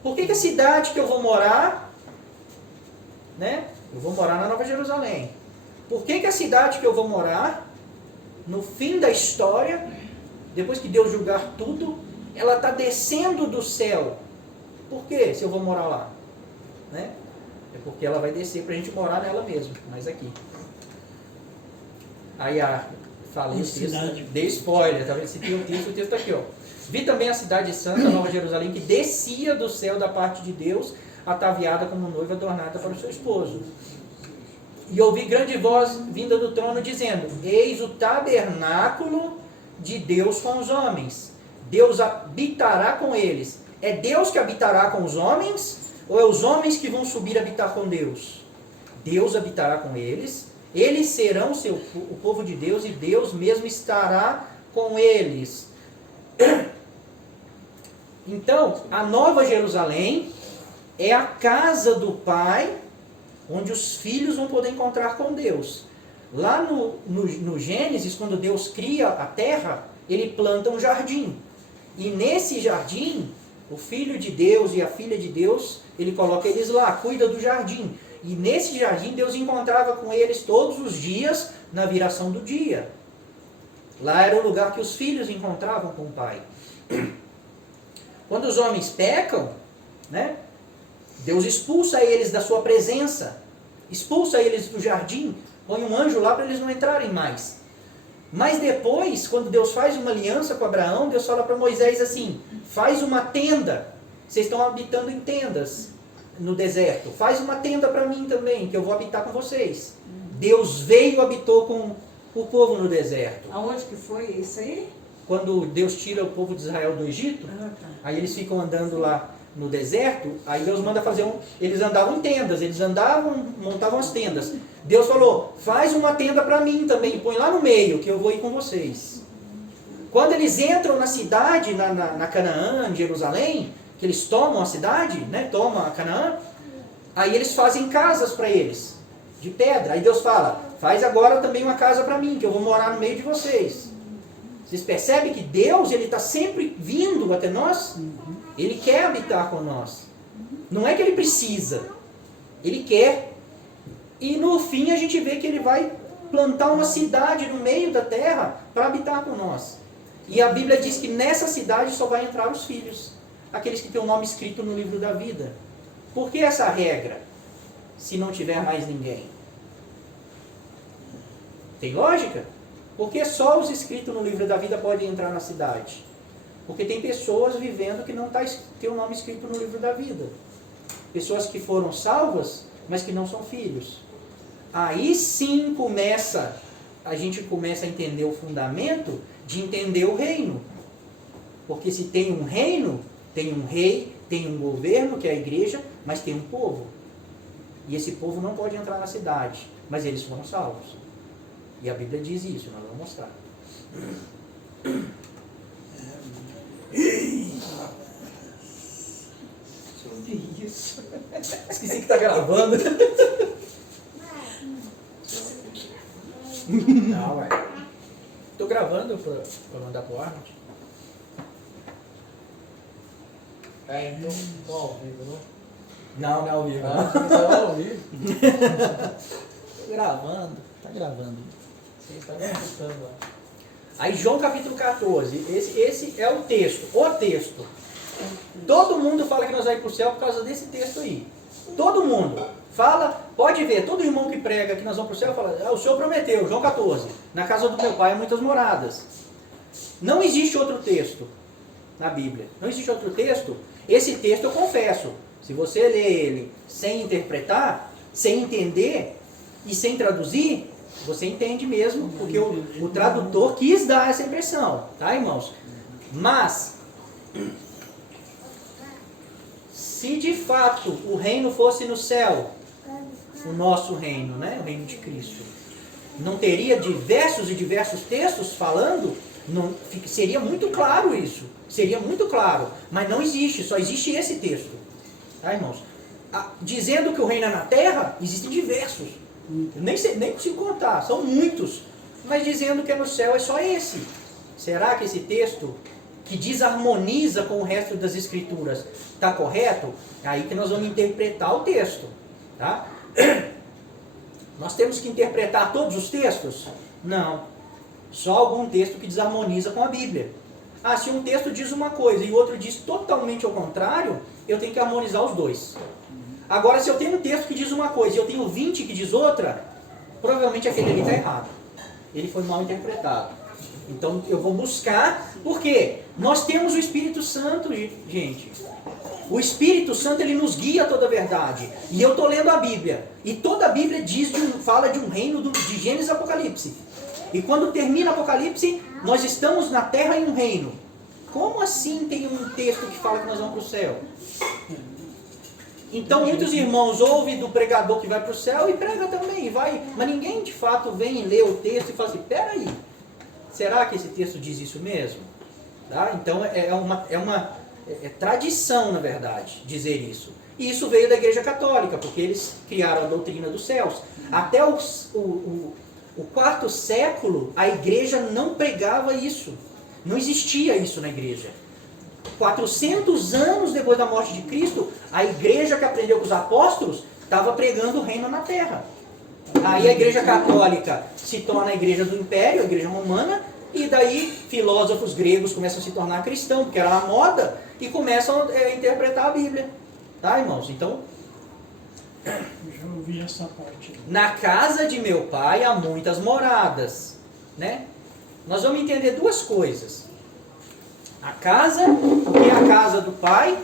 Por que a cidade que eu vou morar... Né? Eu vou morar na Nova Jerusalém. Por que a cidade que eu vou morar, no fim da história, depois que Deus julgar tudo, ela está descendo do céu? Por que se eu vou morar lá? Né? É porque ela vai descer para a gente morar nela mesmo, mas aqui. Aí falei o texto, dei spoiler, tá vendo? Citei o texto está aqui, ó. Vi também a cidade santa, a Nova Jerusalém, que descia do céu da parte de Deus, ataviada como noiva adornada para o seu esposo. E ouvi grande voz vinda do trono dizendo, eis o tabernáculo de Deus com os homens. Deus habitará com eles. É Deus que habitará com os homens? Ou é os homens que vão subir a habitar com Deus? Deus habitará com eles. Eles serão o povo de Deus e Deus mesmo estará com eles. Então, a Nova Jerusalém é a casa do Pai, onde os filhos vão poder encontrar com Deus. Lá no Gênesis, quando Deus cria a terra, ele planta um jardim. E nesse jardim, o filho de Deus e a filha de Deus, ele coloca eles lá, cuida do jardim. E nesse jardim, Deus encontrava com eles todos os dias, na viração do dia. Lá era o lugar que os filhos encontravam com o Pai. Quando os homens pecam, né? Deus expulsa eles da sua presença, expulsa eles do jardim, põe um anjo lá para eles não entrarem mais. Mas depois, quando Deus faz uma aliança com Abraão, Deus fala para Moisés assim, faz uma tenda, vocês estão habitando em tendas no deserto, faz uma tenda para mim também, que eu vou habitar com vocês. Deus veio e habitou com o povo no deserto. Aonde que foi isso aí? Quando Deus tira o povo de Israel do Egito, aí eles ficam andando lá no deserto, aí Deus manda fazer eles andavam em tendas, eles montavam as tendas. Deus falou, faz uma tenda para mim também, põe lá no meio, que eu vou ir com vocês. Quando eles entram na cidade, na Canaã, em Jerusalém, que eles tomam a cidade, né, tomam a Canaã, aí eles fazem casas para eles, de pedra. Aí Deus fala, faz agora também uma casa para mim, que eu vou morar no meio de vocês. Vocês percebem que Deus, ele está sempre vindo até nós? Ele quer habitar com nós. Não é que ele precisa. Ele quer. E no fim a gente vê que ele vai plantar uma cidade no meio da terra para habitar com nós. E a Bíblia diz que nessa cidade só vai entrar os filhos, aqueles que têm o nome escrito no livro da vida. Por que essa regra, se não tiver mais ninguém? Tem lógica? Porque só os escritos no livro da vida podem entrar na cidade. Porque tem pessoas vivendo que não tem o nome escrito no livro da vida. Pessoas que foram salvas, mas que não são filhos. Aí sim a gente começa a entender o fundamento de entender o reino. Porque se tem um reino, tem um rei, tem um governo, que é a igreja, mas tem um povo. E esse povo não pode entrar na cidade, mas eles foram salvos. E a Bíblia diz isso, nós vamos mostrar. Que isso? Esqueci que está gravando. Não, ué. Estou gravando para mandar pro Arnold. Então, não ao vivo, Não, não é ao vivo. não? Não ao vivo. Tô gravando. Tá gravando. Você está me escutando lá. Aí João capítulo 14. Esse é o texto. O texto. Todo mundo fala que nós vamos para o céu por causa desse texto aí. Todo mundo. Fala, pode ver, todo irmão que prega que nós vamos para o céu fala, o Senhor prometeu, João 14, na casa do meu pai há muitas moradas. Não existe outro texto na Bíblia. Não existe outro texto. Esse texto eu confesso, se você ler ele sem interpretar, sem entender e sem traduzir, você entende mesmo, porque o tradutor quis dar essa impressão, tá, irmãos? Mas, se de fato o reino fosse no céu, o nosso reino, né? O reino de Cristo, não teria diversos e diversos textos falando? Não, seria muito claro isso. Seria muito claro. Mas não existe, só existe esse texto. Tá, irmãos? Dizendo que o reino é na terra, existem diversos. Nem consigo contar, são muitos. Mas dizendo que é no céu é só esse. Será que esse texto, que desarmoniza com o resto das escrituras, está correto? É aí que nós vamos interpretar o texto. Tá? Nós temos que interpretar todos os textos? Não. Só algum texto que desarmoniza com a Bíblia. Se um texto diz uma coisa e o outro diz totalmente ao contrário, eu tenho que harmonizar os dois. Agora, se eu tenho um texto que diz uma coisa e eu tenho 20 que diz outra, provavelmente aquele ali está errado. Ele foi mal interpretado. Então eu vou buscar, porque nós temos o Espírito Santo, gente. O Espírito Santo, ele nos guia a toda a verdade. E eu estou lendo a Bíblia. E toda a Bíblia fala de um reino de Gênesis e Apocalipse. E quando termina Apocalipse, nós estamos na terra em um reino. Como assim tem um texto que fala que nós vamos para o céu? Então muitos irmãos ouvem do pregador que vai para o céu e prega também, vai. Mas ninguém de fato vem ler o texto e fala assim, peraí, será que esse texto diz isso mesmo? Tá? Então é uma tradição, na verdade, dizer isso. E isso veio da Igreja Católica, porque eles criaram a doutrina dos céus. Até o quarto século, a igreja não pregava isso. Não existia isso na igreja. 400 anos depois da morte de Cristo, a igreja que aprendeu com os apóstolos estava pregando o reino na terra. Aí a Igreja Católica se torna a igreja do Império, a igreja romana, e daí filósofos gregos começam a se tornar cristãos, porque era a moda, e começam a interpretar a Bíblia. Tá, irmãos? Então, Eu já ouvi essa parte. na casa de meu pai há muitas moradas, né? Nós vamos entender duas coisas. A casa, o que é a casa do pai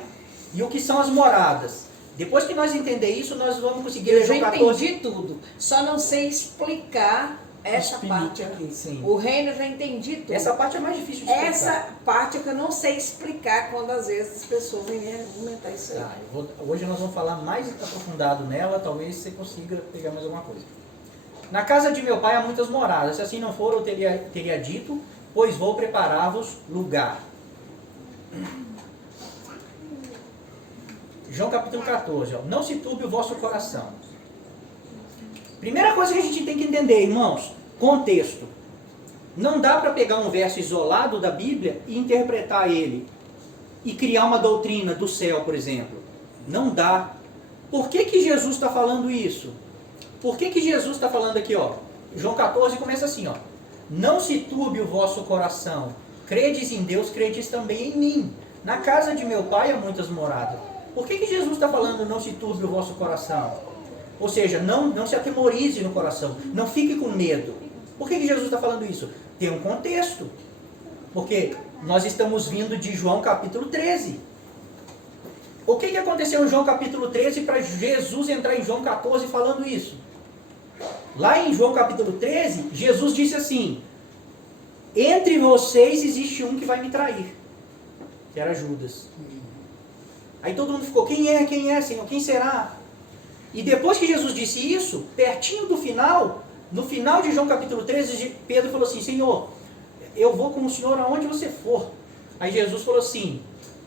e o que são as moradas. Depois que nós entender isso, nós vamos conseguir Eu ler já João 14. entendi tudo, só não sei explicar essa Espírito. parte aqui. Sim. O reino eu já entendi tudo. Essa parte é mais difícil de explicar. Essa parte é que eu não sei explicar quando às vezes as pessoas vêm argumentar isso aí. Tá, hoje nós vamos falar mais aprofundado nela, talvez você consiga pegar mais alguma coisa. Na casa de meu pai há muitas moradas, se assim não for, eu teria dito, pois vou preparar-vos lugar. João capítulo 14, ó. Não se turbe o vosso coração. Primeira coisa que a gente tem que entender, irmãos, contexto. Não dá para pegar um verso isolado da Bíblia e interpretar ele e criar uma doutrina do céu, por exemplo. Não dá. Por que Jesus está falando isso? Por que Jesus está falando aqui, ó? João 14 começa assim, ó. Não se turbe o vosso coração. credes em Deus, credes também em mim. Na casa de meu pai há muitas moradas. Por que Jesus está falando não se turbe o vosso coração? Ou seja, não se atemorize no coração, não fique com medo. Por que Jesus está falando isso? Tem um contexto. Porque nós estamos vindo de João capítulo 13. O que aconteceu em João capítulo 13 para Jesus entrar em João 14 falando isso? Lá em João capítulo 13, Jesus disse assim: entre vocês existe um que vai me trair, que era Judas. Aí todo mundo ficou, quem é, Senhor? Quem será? E depois que Jesus disse isso, pertinho do final, no final de João capítulo 13, Pedro falou assim: Senhor, eu vou com o Senhor aonde você for. Aí Jesus falou assim: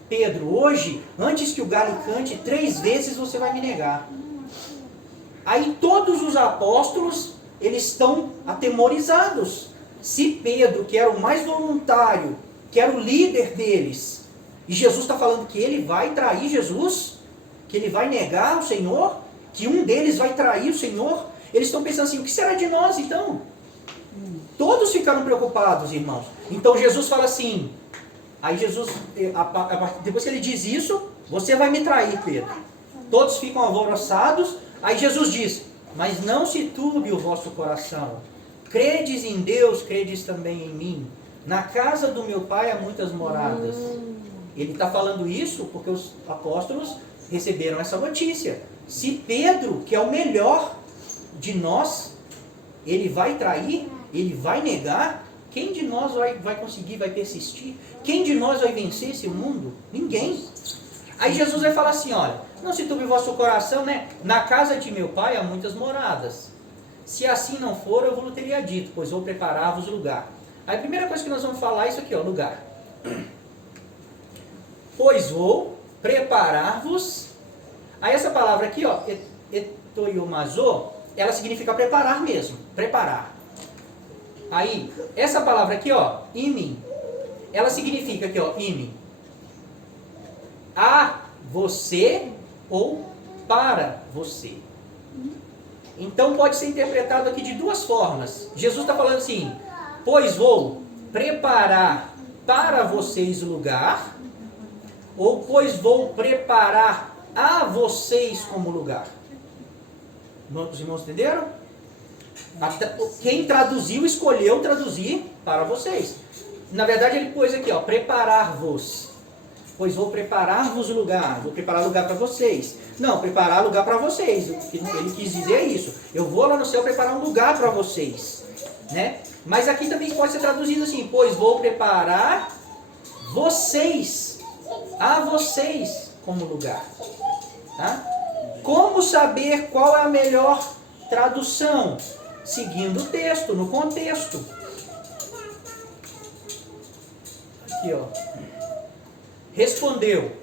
Pedro, hoje, antes que o galo cante, 3 vezes você vai me negar. Aí todos os apóstolos, eles estão atemorizados. Se Pedro, que era o mais voluntário, que era o líder deles, e Jesus está falando que ele vai trair Jesus, que ele vai negar o Senhor, que um deles vai trair o Senhor, eles estão pensando assim: o que será de nós então? Todos ficaram preocupados, irmãos. Então Jesus fala assim, aí Jesus, depois que ele diz isso, você vai me trair, Pedro. Todos ficam alvoroçados. Aí Jesus diz: mas não se turbe o vosso coração. Credes em Deus, credes também em mim. Na casa do meu pai há muitas moradas. Ele está falando isso porque os apóstolos receberam essa notícia. Se Pedro, que é o melhor de nós, ele vai trair, ele vai negar, quem de nós vai conseguir, vai persistir? Quem de nós vai vencer esse mundo? Ninguém. Aí Jesus vai falar assim: olha, não se turbe o vosso coração, né? Na casa de meu pai há muitas moradas. Se assim não for, eu vos teria dito, pois vou preparar-vos lugar. Aí a primeira coisa que nós vamos falar é isso aqui, ó, lugar. Pois vou preparar-vos. Aí essa palavra aqui, ó, etoiomazo, ela significa preparar mesmo, preparar. Aí, essa palavra aqui, ó, imin, ela significa aqui, ó, imin, a você ou para você. Então pode ser interpretado aqui de 2 formas. Jesus está falando assim: pois vou preparar para vocês o lugar, ou pois vou preparar a vocês como lugar. Os irmãos entenderam? Quem traduziu, escolheu traduzir para vocês. Na verdade ele pôs aqui, ó, preparar-vos. Pois vou preparar-vos lugar, vou preparar lugar para vocês. Não, preparar lugar para vocês. Ele quis dizer isso. Eu vou lá no céu preparar um lugar para vocês, né? Mas aqui também pode ser traduzido assim: pois vou preparar vocês, a vocês como lugar. Tá? Como saber qual é a melhor tradução? Seguindo o texto, no contexto. Aqui, ó. Respondeu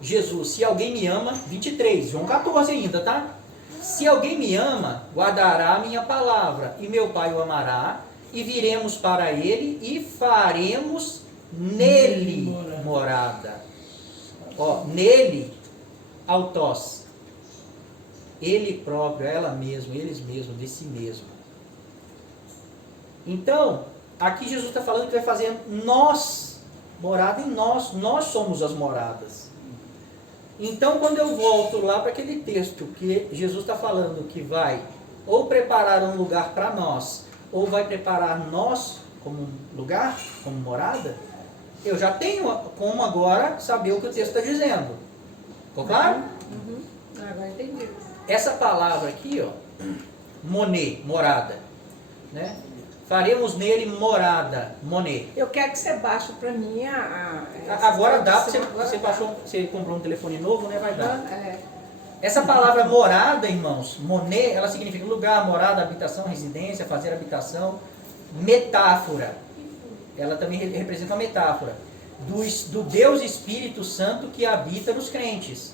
Jesus: se alguém me ama, 23, João 14 ainda, tá? Se alguém me ama, guardará a minha palavra, e meu Pai o amará, e viremos para ele e faremos nele morada. Ó, nele, autós. Ele próprio, ela mesma, eles mesmos, de si mesmo. Então, aqui Jesus está falando que vai fazer nós, morada em nós, nós somos as moradas. Então, quando eu volto lá para aquele texto que Jesus está falando que vai ou preparar um lugar para nós, ou vai preparar nós como lugar, como morada, eu já tenho como agora saber o que o texto está dizendo. Ficou claro? Uhum. Agora entendi. Essa palavra aqui, ó, moné, morada, né? Faremos nele morada, moné. Eu quero que você baixe para mim Agora dá, tradução, você comprou um telefone novo, né? Vai dar. É. Essa palavra morada, irmãos, moné, ela significa lugar, morada, habitação, residência, fazer habitação, metáfora. Ela também representa uma metáfora do Deus Espírito Santo que habita nos crentes.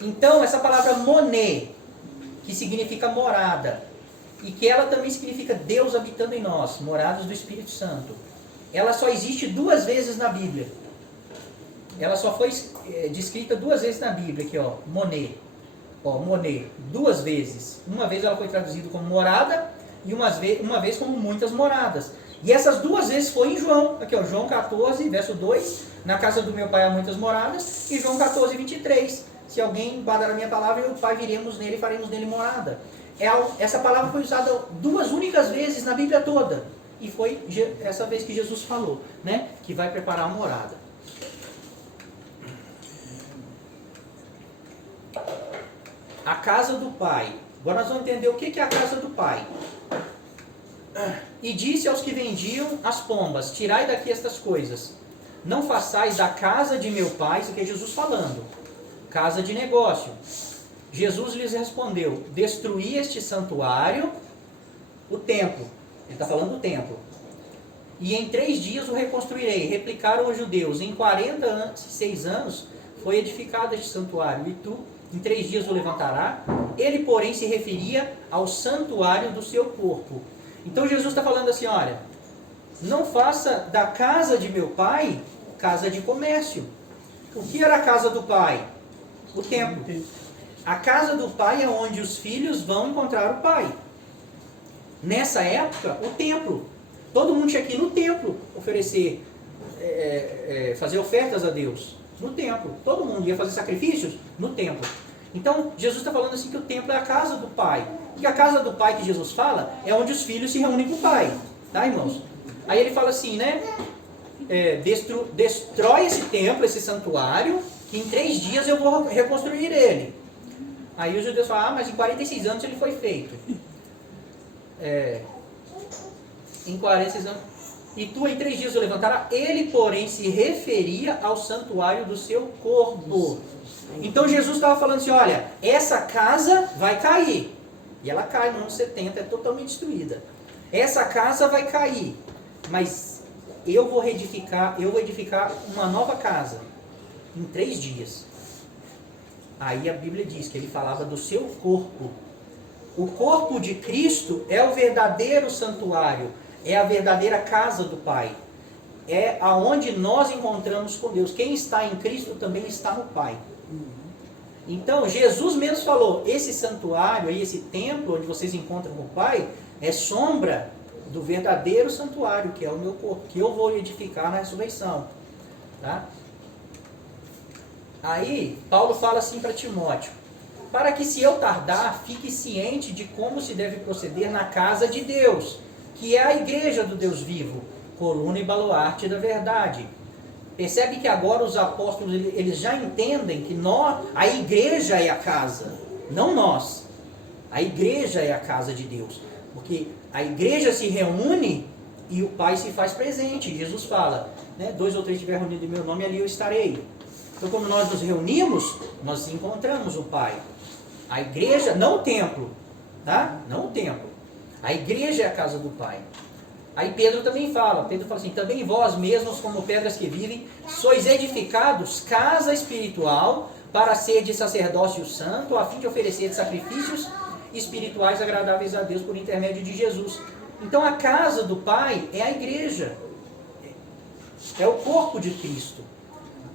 Então, essa palavra moné, que significa morada, e que ela também significa Deus habitando em nós, moradas do Espírito Santo, ela só existe 2 vezes na Bíblia. Ela só foi descrita 2 vezes na Bíblia, aqui, ó, moné. Ó, moné, 2 vezes. Uma vez ela foi traduzida como morada, e uma vez como muitas moradas. E essas duas vezes foi em João, aqui ó, João 14, verso 2, na casa do meu pai há muitas moradas, e João 14, 23, se alguém guardar a minha palavra, eu e o pai viremos nele e faremos nele morada. Essa palavra foi usada duas únicas vezes na Bíblia toda, e foi essa vez que Jesus falou, né, que vai preparar a morada. A casa do pai. Agora nós vamos entender o que é a casa do pai. E disse aos que vendiam as pombas, tirai daqui estas coisas. Não façais da casa de meu pai, isso aqui é Jesus falando, casa de negócio. Jesus lhes respondeu, destruí este santuário, o templo. Ele está falando do templo. E em 3 dias o reconstruirei. Replicaram os judeus, em 46 anos foi edificado este santuário, e tu em 3 dias o levantará. Ele, porém, se referia ao santuário do seu corpo. Então Jesus está falando assim, olha, não faça da casa de meu pai casa de comércio. O que era a casa do pai? O templo. A casa do pai é onde os filhos vão encontrar o pai. Nessa época, o templo. Todo mundo tinha que ir no templo oferecer, fazer ofertas a Deus. No templo. Todo mundo ia fazer sacrifícios no templo. Então, Jesus está falando assim que o templo é a casa do pai. E a casa do pai que Jesus fala é onde os filhos se reúnem com o pai. Tá, irmãos? Aí ele fala assim, né? Destrói esse templo, esse santuário, que em 3 dias eu vou reconstruir ele. Aí os judeus falam, mas em 46 anos ele foi feito. Em 46 anos. E tu em 3 dias o levantará. Ele, porém, se referia ao santuário do seu corpo. Então Jesus estava falando assim, olha, essa casa vai cair. E ela cai no ano 70, é totalmente destruída. Essa casa vai cair, mas eu vou edificar uma nova casa em 3 dias. Aí a Bíblia diz que ele falava do seu corpo. O corpo de Cristo é o verdadeiro santuário, é a verdadeira casa do Pai. É aonde nós encontramos com Deus. Quem está em Cristo também está no Pai. Então, Jesus mesmo falou, esse santuário, aí, esse templo onde vocês encontram com o Pai, é sombra do verdadeiro santuário, que é o meu corpo, que eu vou edificar na ressurreição. Tá? Aí, Paulo fala assim para Timóteo, para que se eu tardar, fique ciente de como se deve proceder na casa de Deus, que é a igreja do Deus vivo, coluna e baluarte da verdade. Percebe que agora os apóstolos, eles já entendem que a igreja é a casa, não nós. A igreja é a casa de Deus. Porque a igreja se reúne e o Pai se faz presente. Jesus fala, né, 2 ou 3 estiver reunidos em meu nome, ali eu estarei. Então quando nós nos reunimos, nós encontramos o Pai. A igreja, não o templo, tá? Não o templo. A igreja é a casa do Pai. Aí Pedro também fala, Pedro fala assim, também vós mesmos, como pedras que vivem, sois edificados casa espiritual, para ser de sacerdócio santo, a fim de oferecer sacrifícios espirituais agradáveis a Deus por intermédio de Jesus. Então a casa do Pai é a igreja, é o corpo de Cristo.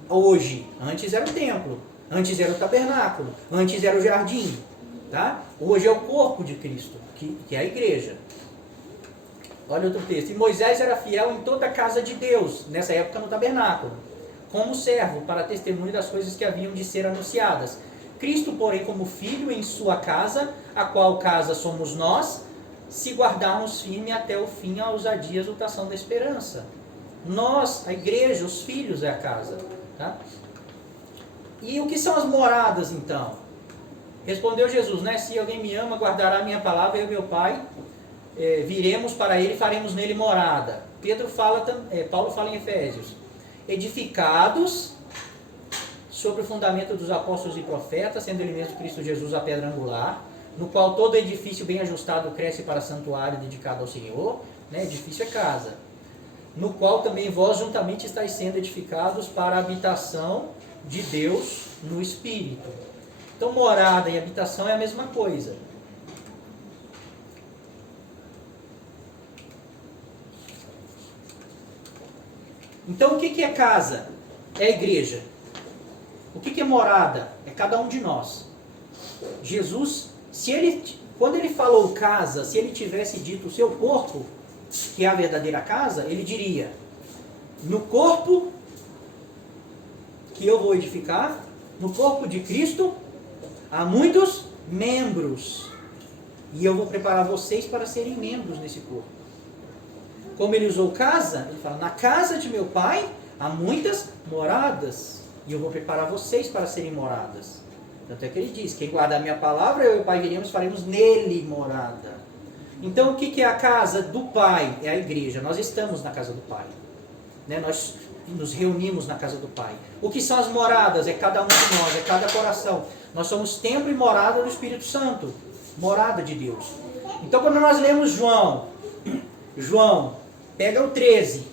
Hoje, antes era o templo, antes era o tabernáculo, antes era o jardim, tá? Hoje é o corpo de Cristo, que é a igreja. Olha outro texto. E Moisés era fiel em toda a casa de Deus, nessa época no tabernáculo, como servo para testemunho das coisas que haviam de ser anunciadas. Cristo, porém, como filho em sua casa, a qual casa somos nós, se guardarmos firme até o fim a ousadia e exultação da esperança. Nós, a igreja, os filhos é a casa. Tá? E o que são as moradas, então? Respondeu Jesus, né? Se alguém me ama, guardará a minha palavra, eu e meu Pai viremos para ele e faremos nele morada. Paulo fala em Efésios, edificados sobre o fundamento dos apóstolos e profetas, sendo ele mesmo Cristo Jesus a pedra angular, no qual todo edifício bem ajustado cresce para santuário dedicado ao Senhor, né? Edifício é casa, no qual também vós juntamente estáis sendo edificados para a habitação de Deus no Espírito. Então morada e habitação é a mesma coisa. Então o que é casa? É a igreja. O que é morada? É cada um de nós. Jesus, quando ele falou casa, se ele tivesse dito o seu corpo, que é a verdadeira casa, ele diria: no corpo que eu vou edificar, no corpo de Cristo, há muitos membros. E eu vou preparar vocês para serem membros nesse corpo. Como ele usou casa, ele fala: na casa de meu pai há muitas moradas. E eu vou preparar vocês para serem moradas. Tanto é que ele diz: quem guardar a minha palavra, eu e o Pai viremos e faremos nele morada. Então o que é a casa do Pai? É a igreja. Nós estamos na casa do Pai. Né? Nós nos reunimos na casa do Pai. O que são as moradas? É cada um de nós, é cada coração. Nós somos templo e morada do Espírito Santo. Morada de Deus. Então quando nós lemos João, pega o 13.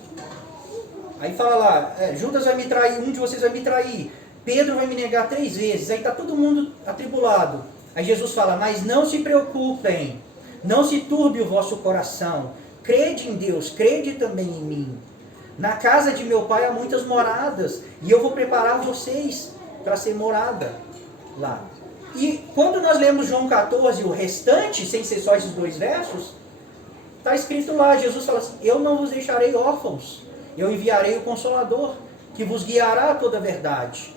Aí fala lá: Judas vai me trair, um de vocês vai me trair. Pedro vai me negar 3 vezes. Aí está todo mundo atribulado. Aí Jesus fala: mas não se preocupem. Não se turbe o vosso coração. Crede em Deus, crede também em mim. Na casa de meu pai há muitas moradas. E eu vou preparar vocês para ser morada lá. E quando nós lemos João 14, o restante, sem ser só esses 2 versos, está escrito lá, Jesus fala assim: eu não vos deixarei órfãos. Eu enviarei o Consolador, que vos guiará a toda a verdade,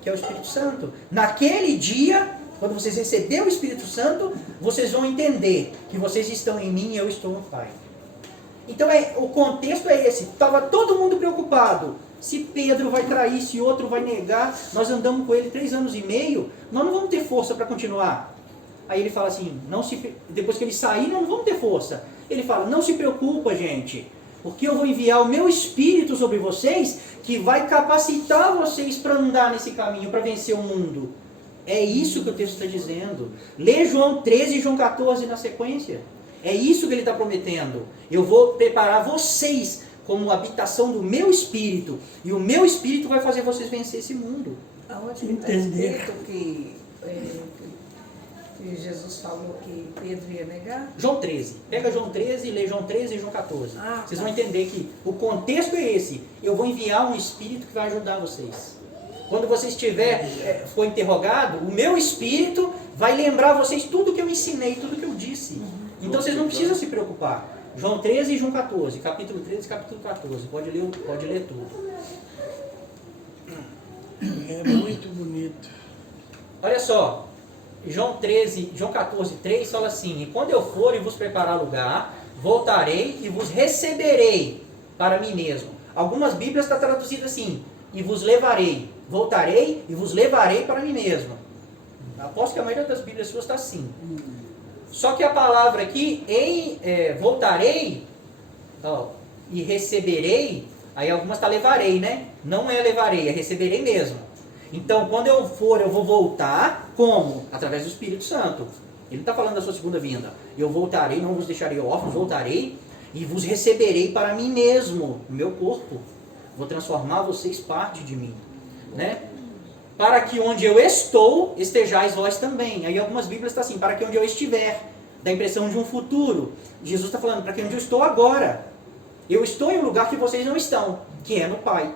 que é o Espírito Santo. Naquele dia, quando vocês receberem o Espírito Santo, vocês vão entender que vocês estão em mim e eu estou no Pai. Então o contexto é esse. Estava todo mundo preocupado. Se Pedro vai trair, se outro vai negar. Nós andamos com ele 3 anos e meio. Nós não vamos ter força para continuar. Aí ele fala assim, depois que ele sair, nós não vamos ter força. Ele fala: não se preocupa, gente, porque eu vou enviar o meu Espírito sobre vocês, que vai capacitar vocês para andar nesse caminho, para vencer o mundo. É isso que o texto está dizendo. Lê João 13 e João 14 na sequência. É isso que ele está prometendo. Eu vou preparar vocês como habitação do meu Espírito. E o meu Espírito vai fazer vocês vencer esse mundo. Aonde que está escrito que Jesus falou que Pedro ia negar? João 13. Pega João 13 e lê João 13 e João 14. Vocês vão entender que o contexto é esse. Eu vou enviar um Espírito que vai ajudar vocês. Quando você for interrogado, o meu Espírito vai lembrar vocês tudo que eu ensinei, tudo que eu disse. Então vocês não precisam se preocupar. João 13 e João 14. Capítulo 13 e capítulo 14. Pode ler tudo. É muito bonito. Olha só. João 14, 3 fala assim: e quando eu for e vos preparar lugar, voltarei e vos receberei para mim mesmo. Algumas Bíblias está traduzido assim: e vos levarei. Voltarei e vos levarei para mim mesmo. Aposto que a maioria das Bíblias suas está assim. Só que a palavra aqui, voltarei e receberei, aí algumas está levarei, né? Não é levarei, é receberei mesmo. Então, quando eu for, eu vou voltar, como? Através do Espírito Santo. Ele não está falando da sua segunda vinda. Eu voltarei, não vos deixarei órfãos, voltarei e vos receberei para mim mesmo, no meu corpo. Vou transformar vocês parte de mim. Né? Para que onde eu estou, estejais vós também. Aí algumas Bíblias estão assim: para que onde eu estiver. Dá a impressão de um futuro. Jesus está falando: para que onde eu estou agora. Eu estou em um lugar que vocês não estão, que é no Pai.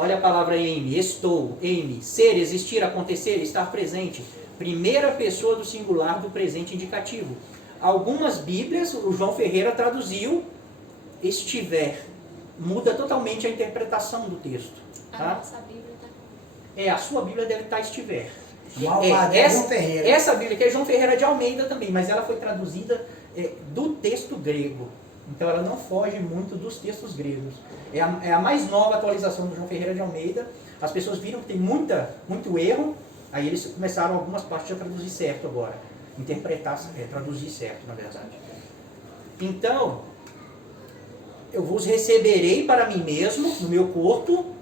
Olha a palavra eime, estou, eime, ser, existir, acontecer, estar presente. Primeira pessoa do singular do presente indicativo. Algumas Bíblias, o João Ferreira traduziu estiver. Muda totalmente a interpretação do texto. Tá? A nossa Bíblia está... A sua Bíblia deve estar estiver. Essa Bíblia aqui é João Ferreira de Almeida também, mas ela foi traduzida do texto grego. Então ela não foge muito dos textos gregos. É a mais nova atualização do João Ferreira de Almeida. As pessoas viram que tem muito erro, aí eles começaram algumas partes a traduzir certo agora. Traduzir certo, na verdade. Então, eu vos receberei para mim mesmo, no meu corpo,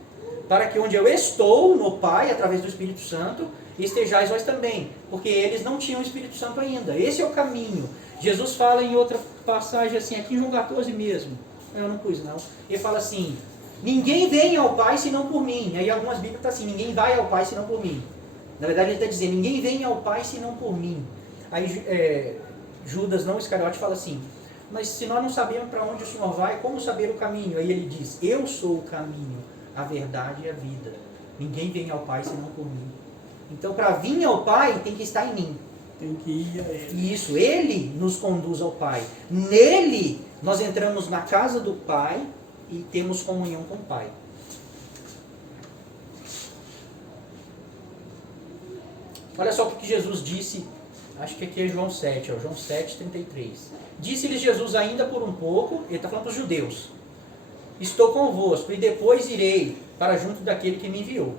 para que onde eu estou, no Pai, através do Espírito Santo, estejais vós também. Porque eles não tinham o Espírito Santo ainda. Esse é o caminho. Jesus fala em outra passagem assim, aqui em João 14 mesmo. Eu não pus não. Ele fala assim: ninguém vem ao Pai senão por mim. Aí algumas Bíblias estão assim: ninguém vai ao Pai senão por mim. Na verdade ele está dizendo: ninguém vem ao Pai senão por mim. Aí Judas, não Iscariote, fala assim: mas se nós não sabemos para onde o Senhor vai, como saber o caminho? Aí ele diz: eu sou o caminho, a verdade e a vida. Ninguém vem ao Pai senão por mim. Então, para vir ao Pai, tem que estar em mim. Tem que ir a Ele. Isso, Ele nos conduz ao Pai. Nele nós entramos na casa do Pai e temos comunhão com o Pai. Olha só o que Jesus disse, acho que aqui é João 7, João 7:33. Disse-lhes Jesus ainda por um pouco, ele está falando para os judeus, estou convosco e depois irei para junto daquele que me enviou.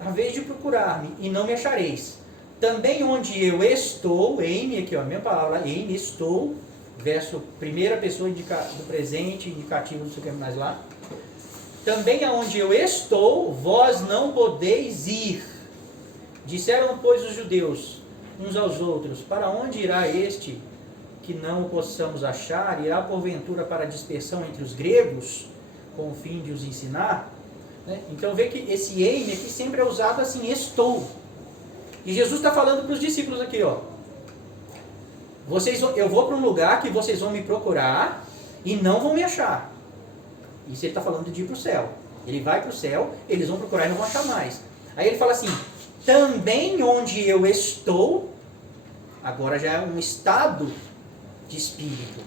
A vez de procurar-me e não me achareis. Também onde eu estou, eis-me, aqui ó, a minha palavra, eis-me, estou, verso primeira pessoa do presente, indicativo, não sei o que mais lá. Também aonde eu estou, vós não podeis ir. Disseram, pois, os judeus uns aos outros, para onde irá este que não o possamos achar? Irá porventura para a dispersão entre os gregos, com o fim de os ensinar? Né? Então vê que esse eime aqui sempre é usado assim, estou. E Jesus está falando para os discípulos aqui, ó. Eu vou para um lugar que vocês vão me procurar e não vão me achar. Isso ele está falando de ir para o céu. Ele vai para o céu, eles vão procurar e não vão achar mais. Aí ele fala assim, também onde eu estou, agora já é um estado de espírito.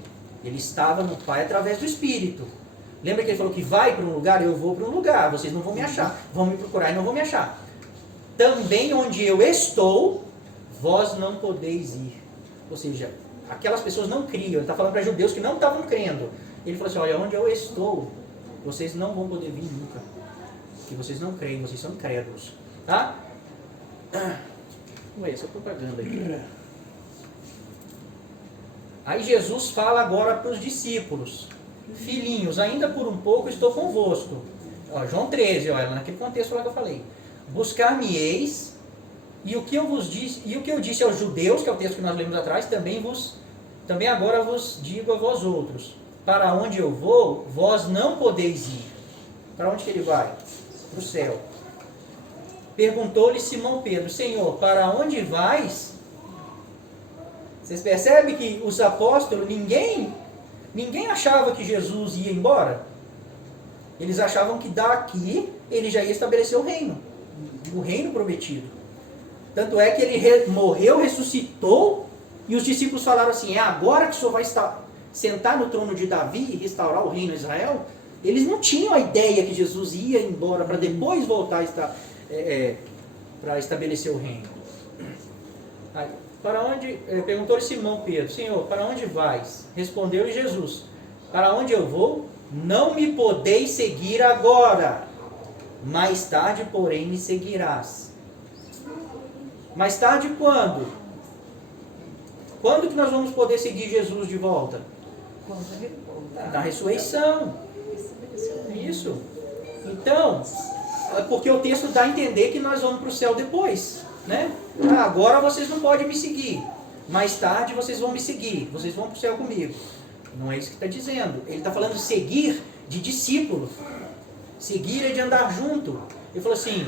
Ele estava no Pai através do Espírito. Lembra que ele falou que vai para um lugar, eu vou para um lugar, vocês não vão me achar, vão me procurar e não vão me achar. Também onde eu estou, vós não podeis ir. Ou seja, aquelas pessoas não criam. Ele está falando para judeus que não estavam crendo. Ele falou assim, olha, onde eu estou, vocês não vão poder vir nunca. Porque vocês não creem, vocês são crédulos. Tá? Ué, essa propaganda aqui. Aí Jesus fala agora para os discípulos. Filhinhos, ainda por um pouco estou convosco. Ó, João 13, olha, naquele contexto lá que eu falei. Buscar-me-eis, e o que eu vos disse, e o que eu disse aos judeus, que é o texto que nós lemos atrás, também agora vos digo a vós outros. Para onde eu vou, vós não podeis ir. Para onde que ele vai? Para o céu. Perguntou-lhe Simão Pedro, Senhor, para onde vais? Vocês percebem que os apóstolos, ninguém achava que Jesus ia embora. Eles achavam que daqui ele já ia estabelecer o reino prometido. Tanto é que ele morreu, ressuscitou, e os discípulos falaram assim, é agora que o Senhor vai sentar no trono de Davi e restaurar o reino de Israel? Eles não tinham a ideia que Jesus ia embora para depois voltar para estabelecer o reino. Aí, perguntou-lhe Simão Pedro, Senhor, para onde vais? Respondeu-lhe Jesus, para onde eu vou? Não me podeis seguir agora, mais tarde, porém, me seguirás. Mais tarde quando? Quando que nós vamos poder seguir Jesus de volta? Na ressurreição. Isso. Então, porque o texto dá a entender que nós vamos para o céu depois, né? Agora vocês não podem me seguir. Mais tarde vocês vão me seguir. Vocês vão para o céu comigo. Não é isso que está dizendo. Ele está falando de seguir de discípulo. Seguir é de andar junto. Ele falou assim,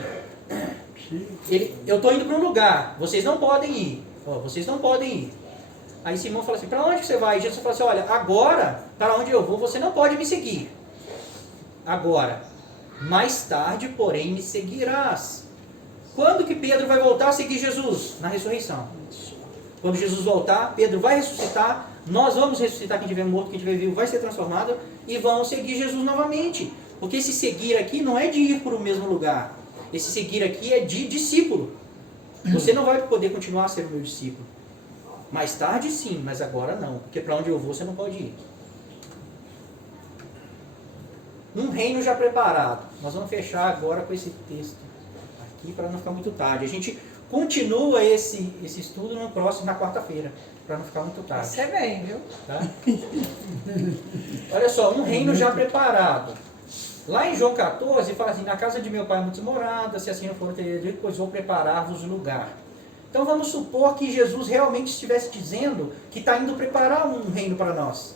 eu estou indo para um lugar, vocês não podem ir. Vocês não podem ir. Aí Simão fala assim, para onde você vai? E Jesus fala assim, olha, agora, para onde eu vou, você não pode me seguir. Agora, mais tarde, porém, me seguirás. Quando que Pedro vai voltar a seguir Jesus? Na ressurreição. Quando Jesus voltar, Pedro vai ressuscitar, nós vamos ressuscitar, quem estiver morto, quem estiver vivo vai ser transformado, e vão seguir Jesus novamente. Porque esse seguir aqui não é de ir para o mesmo lugar. Esse seguir aqui é de discípulo. Você não vai poder continuar a ser o meu discípulo. Mais tarde sim, mas agora não. Porque para onde eu vou você não pode ir. Num reino já preparado. Nós vamos fechar agora com esse texto aqui para não ficar muito tarde. A gente continua esse estudo na quarta-feira, para não ficar muito tarde. Isso é bem, viu? Tá? Olha só, um reino já preparado. Lá em João 14, fala assim, na casa de meu pai há muitas moradas, se assim não for, depois vou preparar-vos lugar. Então vamos supor que Jesus realmente estivesse dizendo que está indo preparar um reino para nós.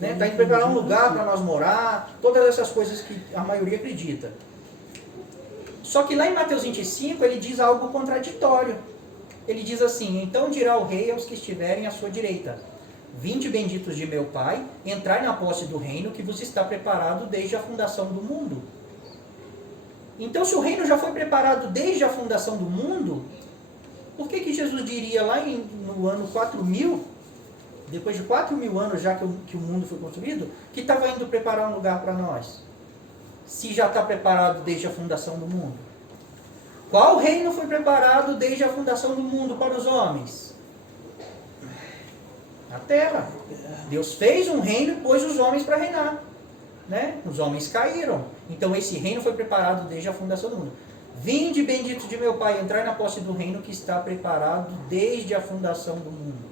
Está indo preparar um lugar para nós morar, todas essas coisas que a maioria acredita. Só que lá em Mateus 25 ele diz algo contraditório. Ele diz assim, então dirá o rei aos que estiverem à sua direita, vinde benditos de meu Pai, entrai na posse do reino que vos está preparado desde a fundação do mundo. Então se o reino já foi preparado desde a fundação do mundo, por que Jesus diria lá no ano 4000, depois de 4.000 anos já que o mundo foi construído, que estava indo preparar um lugar para nós? Se já está preparado desde a fundação do mundo. Qual reino foi preparado desde a fundação do mundo para os homens? A terra. Deus fez um reino e pôs os homens para reinar. Né? Os homens caíram. Então esse reino foi preparado desde a fundação do mundo. Vinde, bendito de meu Pai, entrai na posse do reino que está preparado desde a fundação do mundo.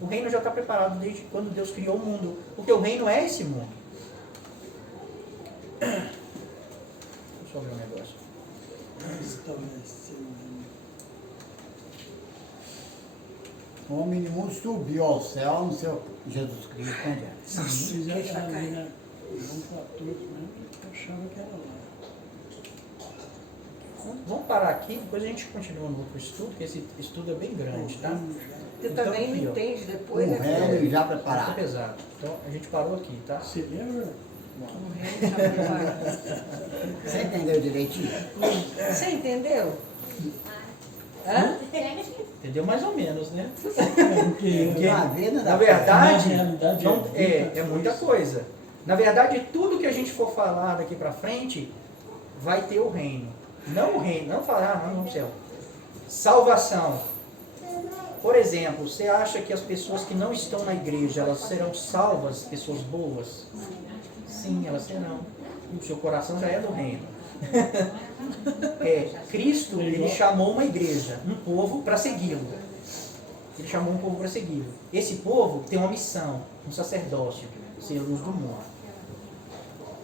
O reino já está preparado desde quando Deus criou o mundo. Porque o reino é esse mundo. Deixa eu só ver um negócio. O homem nenhum subiu ao céu, no seu Jesus Cristo, onde é? Se já está ali, né? João 14, né? Eu achava que era lá. Vamos parar aqui, depois a gente continua no outro estudo, porque esse estudo é bem grande, tá? Você Então, também aqui, não ó. entende depois, O né? reino já Tá preparado. pesado. Então a gente parou aqui, tá? Você lembra? O reino já preparado. Você entendeu direitinho? Você entendeu? Hã? Entendeu mais ou menos, né? Porque Na vida Na da verdade, Na realidade, não, é é muita coisa. Na verdade, tudo que a gente for falar daqui pra frente vai ter o reino. Não o reino, não falar, não no céu. Salvação. Por exemplo, você acha que as pessoas que não estão na igreja, elas serão salvas, pessoas boas? Sim, elas serão. O seu coração já é do reino. Cristo, ele chamou uma igreja, um povo para segui-lo. Ele chamou um povo para segui-lo. Esse povo tem uma missão, um sacerdócio, ser luz do mundo.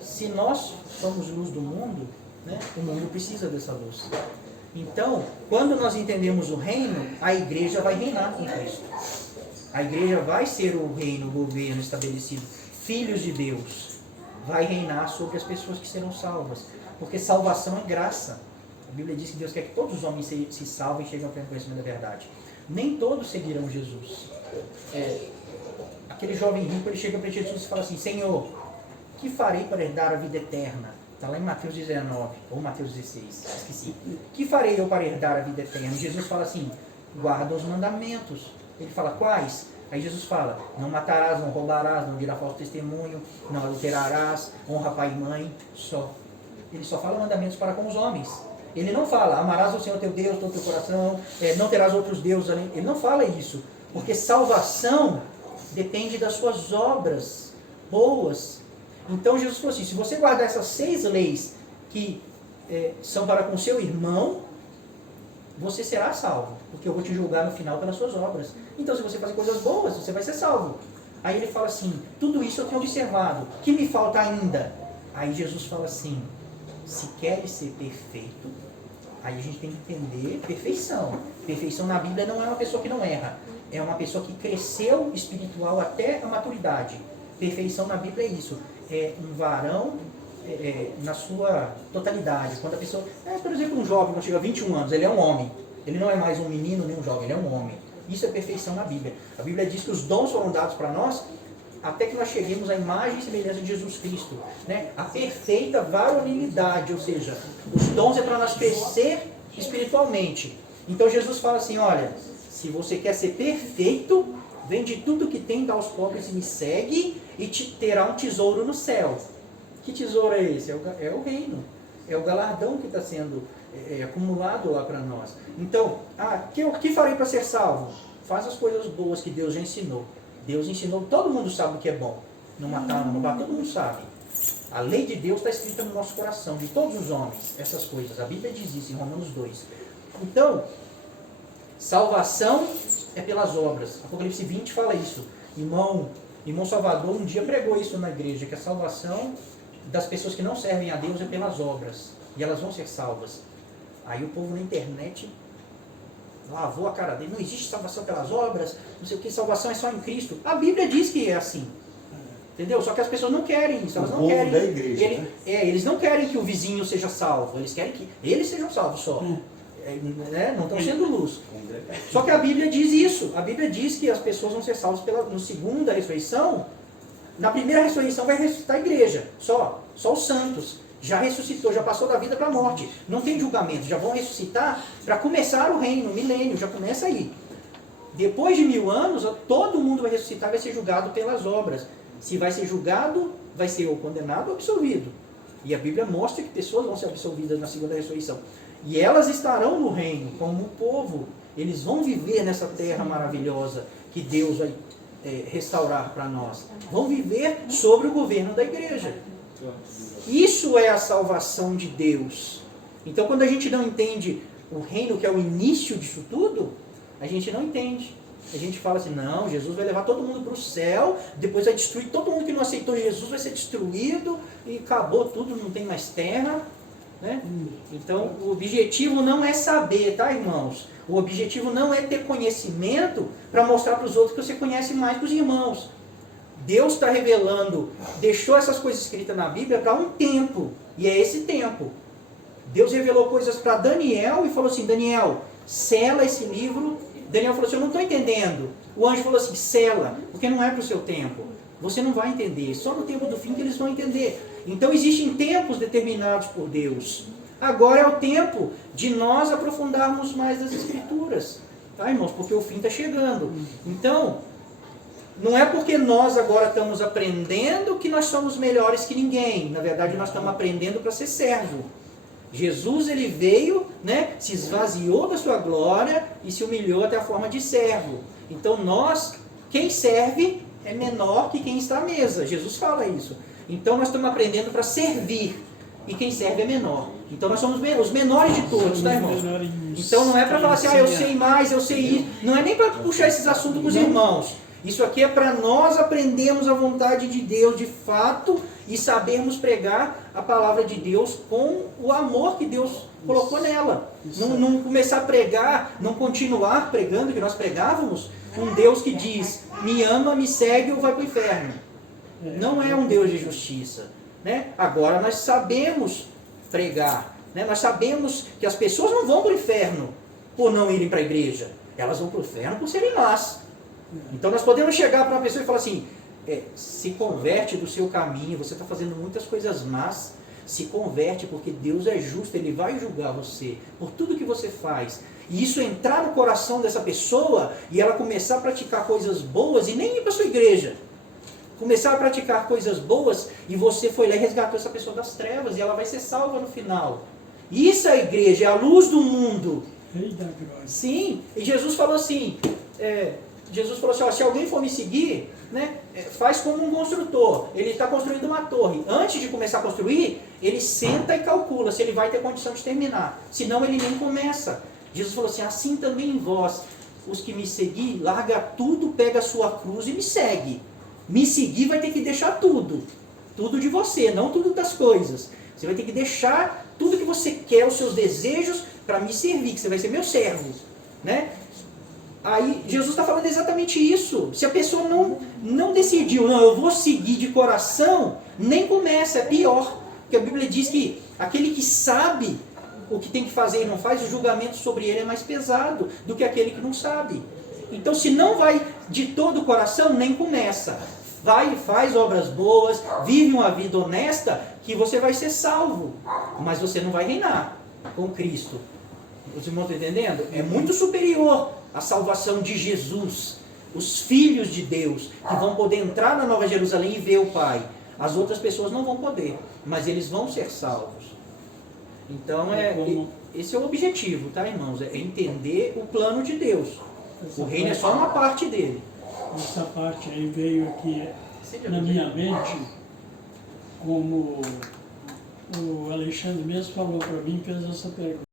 Se nós somos luz do mundo, né, o mundo precisa dessa luz. Então, quando nós entendemos o reino, a igreja vai reinar com Cristo. A igreja vai ser o reino, o governo estabelecido. Filhos de Deus. Vai reinar sobre as pessoas que serão salvas. Porque salvação é graça. A Bíblia diz que Deus quer que todos os homens se salvem e cheguem ao pleno conhecimento da verdade. Nem todos seguirão Jesus. Aquele jovem rico, ele chega para Jesus e fala assim: Senhor, que farei para herdar a vida eterna? Está lá em Mateus 19, ou Mateus 16, esqueci. Que farei eu para herdar a vida eterna? E Jesus fala assim: guarda os mandamentos. Ele fala: quais? Aí Jesus fala: não matarás, não roubarás, não dirás falso testemunho, não adulterarás, honra pai e mãe. Só. Ele só fala mandamentos para com os homens. Ele não fala: amarás o Senhor teu Deus, todo o teu coração, não terás outros deuses além. Ele não fala isso. Porque salvação depende das suas obras boas. Então Jesus falou assim: se você guardar essas 6 leis que são para com seu irmão, você será salvo. Porque eu vou te julgar no final pelas suas obras. Então se você fazer coisas boas, você vai ser salvo. Aí ele fala assim: tudo isso eu tenho observado. O que me falta ainda? Aí Jesus fala assim: se queres ser perfeito, aí a gente tem que entender perfeição. Perfeição na Bíblia não é uma pessoa que não erra. É uma pessoa que cresceu espiritual até a maturidade. Perfeição na Bíblia é isso. É um varão na sua totalidade. Quando a pessoa... por exemplo, um jovem quando chega a 21 anos, ele é um homem. Ele não é mais um menino nem um jovem, ele é um homem. Isso é perfeição na Bíblia. A Bíblia diz que os dons foram dados para nós até que nós cheguemos à imagem e semelhança de Jesus Cristo. Né? A perfeita varonilidade, ou seja, os dons é para nós crescer espiritualmente. Então Jesus fala assim: olha, se você quer ser perfeito, vende tudo que tem, dá aos pobres e me segue, e te terá um tesouro no céu. Que tesouro é esse? É o reino. É o galardão que está sendo acumulado lá para nós. Então, o que farei para ser salvo? Faz as coisas boas que Deus já ensinou. Deus ensinou, todo mundo sabe o que é bom. Não matar, não roubar, todo mundo sabe. A lei de Deus está escrita no nosso coração, de todos os homens, essas coisas. A Bíblia diz isso em Romanos 2. Então, salvação é pelas obras. Apocalipse 20 fala isso. Irmão Salvador um dia pregou isso na igreja, que a salvação das pessoas que não servem a Deus é pelas obras. E elas vão ser salvas. Aí o povo na internet lavou a cara dele. Não existe salvação pelas obras, não sei o que, salvação é só em Cristo. A Bíblia diz que é assim. Entendeu? Só que as pessoas não querem isso. Elas não querem. Da igreja, eles não querem que o vizinho seja salvo. Eles querem que eles sejam salvos só. Não estão sendo luz. Só que a Bíblia diz isso. A Bíblia diz que as pessoas vão ser salvas no segunda ressurreição. Na primeira ressurreição vai ressuscitar a igreja. Só os santos. Já ressuscitou, já passou da vida para a morte. Não tem julgamento. Já vão ressuscitar para começar o reino, o milênio. Já começa aí. Depois de 1000 anos, todo mundo vai ressuscitar e vai ser julgado pelas obras. Se vai ser julgado, vai ser ou condenado ou absolvido. E a Bíblia mostra que pessoas vão ser absolvidas na segunda ressurreição. E elas estarão no reino como povo. Eles vão viver nessa terra maravilhosa que Deus vai restaurar para nós. Vão viver sobre o governo da igreja. Isso é a salvação de Deus. Então, quando a gente não entende o reino, que é o início disso tudo, a gente não entende. A gente fala assim, não, Jesus vai levar todo mundo para o céu, depois vai destruir todo mundo que não aceitou Jesus, vai ser destruído, e acabou tudo, não tem mais terra. Né? Então, o objetivo não é saber, tá, irmãos? O objetivo não é ter conhecimento para mostrar para os outros que você conhece mais que os irmãos. Deus está revelando, deixou essas coisas escritas na Bíblia para um tempo, e é esse tempo. Deus revelou coisas para Daniel e falou assim, Daniel, sela esse livro. Daniel falou assim, eu não estou entendendo. O anjo falou assim, sela, porque não é para o seu tempo. Você não vai entender, só no tempo do fim que eles vão entender. Então existem tempos determinados por Deus. Agora é o tempo de nós aprofundarmos mais as Escrituras. Tá, irmãos? Porque o fim está chegando. Então, não é porque nós agora estamos aprendendo que nós somos melhores que ninguém. Na verdade, nós estamos aprendendo para ser servo. Jesus, ele veio, né, se esvaziou da sua glória e se humilhou até a forma de servo. Então nós, quem serve é menor que quem está à mesa. Jesus fala isso. Então nós estamos aprendendo para servir. E quem serve é menor. Então nós somos os menores de todos, tá, irmãos? Então não é para falar assim, eu sei mais, eu sei isso. Não é nem para puxar esses assuntos com os irmãos. Isso aqui é para nós aprendermos a vontade de Deus de fato e sabermos pregar a palavra de Deus com o amor que Deus colocou nela. Não começar a pregar, não continuar pregando o que nós pregávamos, um Deus que diz, me ama, me segue ou vai para o inferno. Não é um Deus de justiça. Né? Agora nós sabemos pregar, né? Nós sabemos que as pessoas não vão para o inferno por não irem para a igreja, elas vão para o inferno por serem más. Então nós podemos chegar para uma pessoa e falar assim, se converte do seu caminho, você está fazendo muitas coisas más, se converte porque Deus é justo, Ele vai julgar você por tudo que você faz. E isso entrar no coração dessa pessoa e ela começar a praticar coisas boas e nem ir para a sua igreja. Começar a praticar coisas boas e você foi lá e resgatou essa pessoa das trevas e ela vai ser salva no final. Isso é a igreja, é a luz do mundo. Rei da glória. Sim, e Jesus falou assim, ó, se alguém for me seguir, né, faz como um construtor. Ele está construindo uma torre. Antes de começar a construir, ele senta e calcula se ele vai ter condição de terminar. Senão ele nem começa. Jesus falou assim, assim também vós, os que me seguir, larga tudo, pega a sua cruz e me segue. Me seguir vai ter que deixar tudo. Tudo de você, não tudo das coisas. Você vai ter que deixar tudo que você quer, os seus desejos, para me servir, que você vai ser meu servo. Né? Aí Jesus está falando exatamente isso. Se a pessoa não decidiu, não, eu vou seguir de coração, nem começa, é pior. Porque a Bíblia diz que aquele que sabe o que tem que fazer e não faz, o julgamento sobre ele é mais pesado do que aquele que não sabe. Então se não vai de todo o coração, nem começa. Vai, faz obras boas, vive uma vida honesta, que você vai ser salvo. Mas você não vai reinar com Cristo. Os irmãos estão entendendo? É muito superior a salvação de Jesus, os filhos de Deus, que vão poder entrar na Nova Jerusalém e ver o Pai. As outras pessoas não vão poder, mas eles vão ser salvos. Então, esse é o objetivo, tá, irmãos? É entender o plano de Deus. O reino é só uma parte dele. Essa parte aí veio aqui na minha mente, como o Alexandre mesmo falou para mim, fez essa pergunta.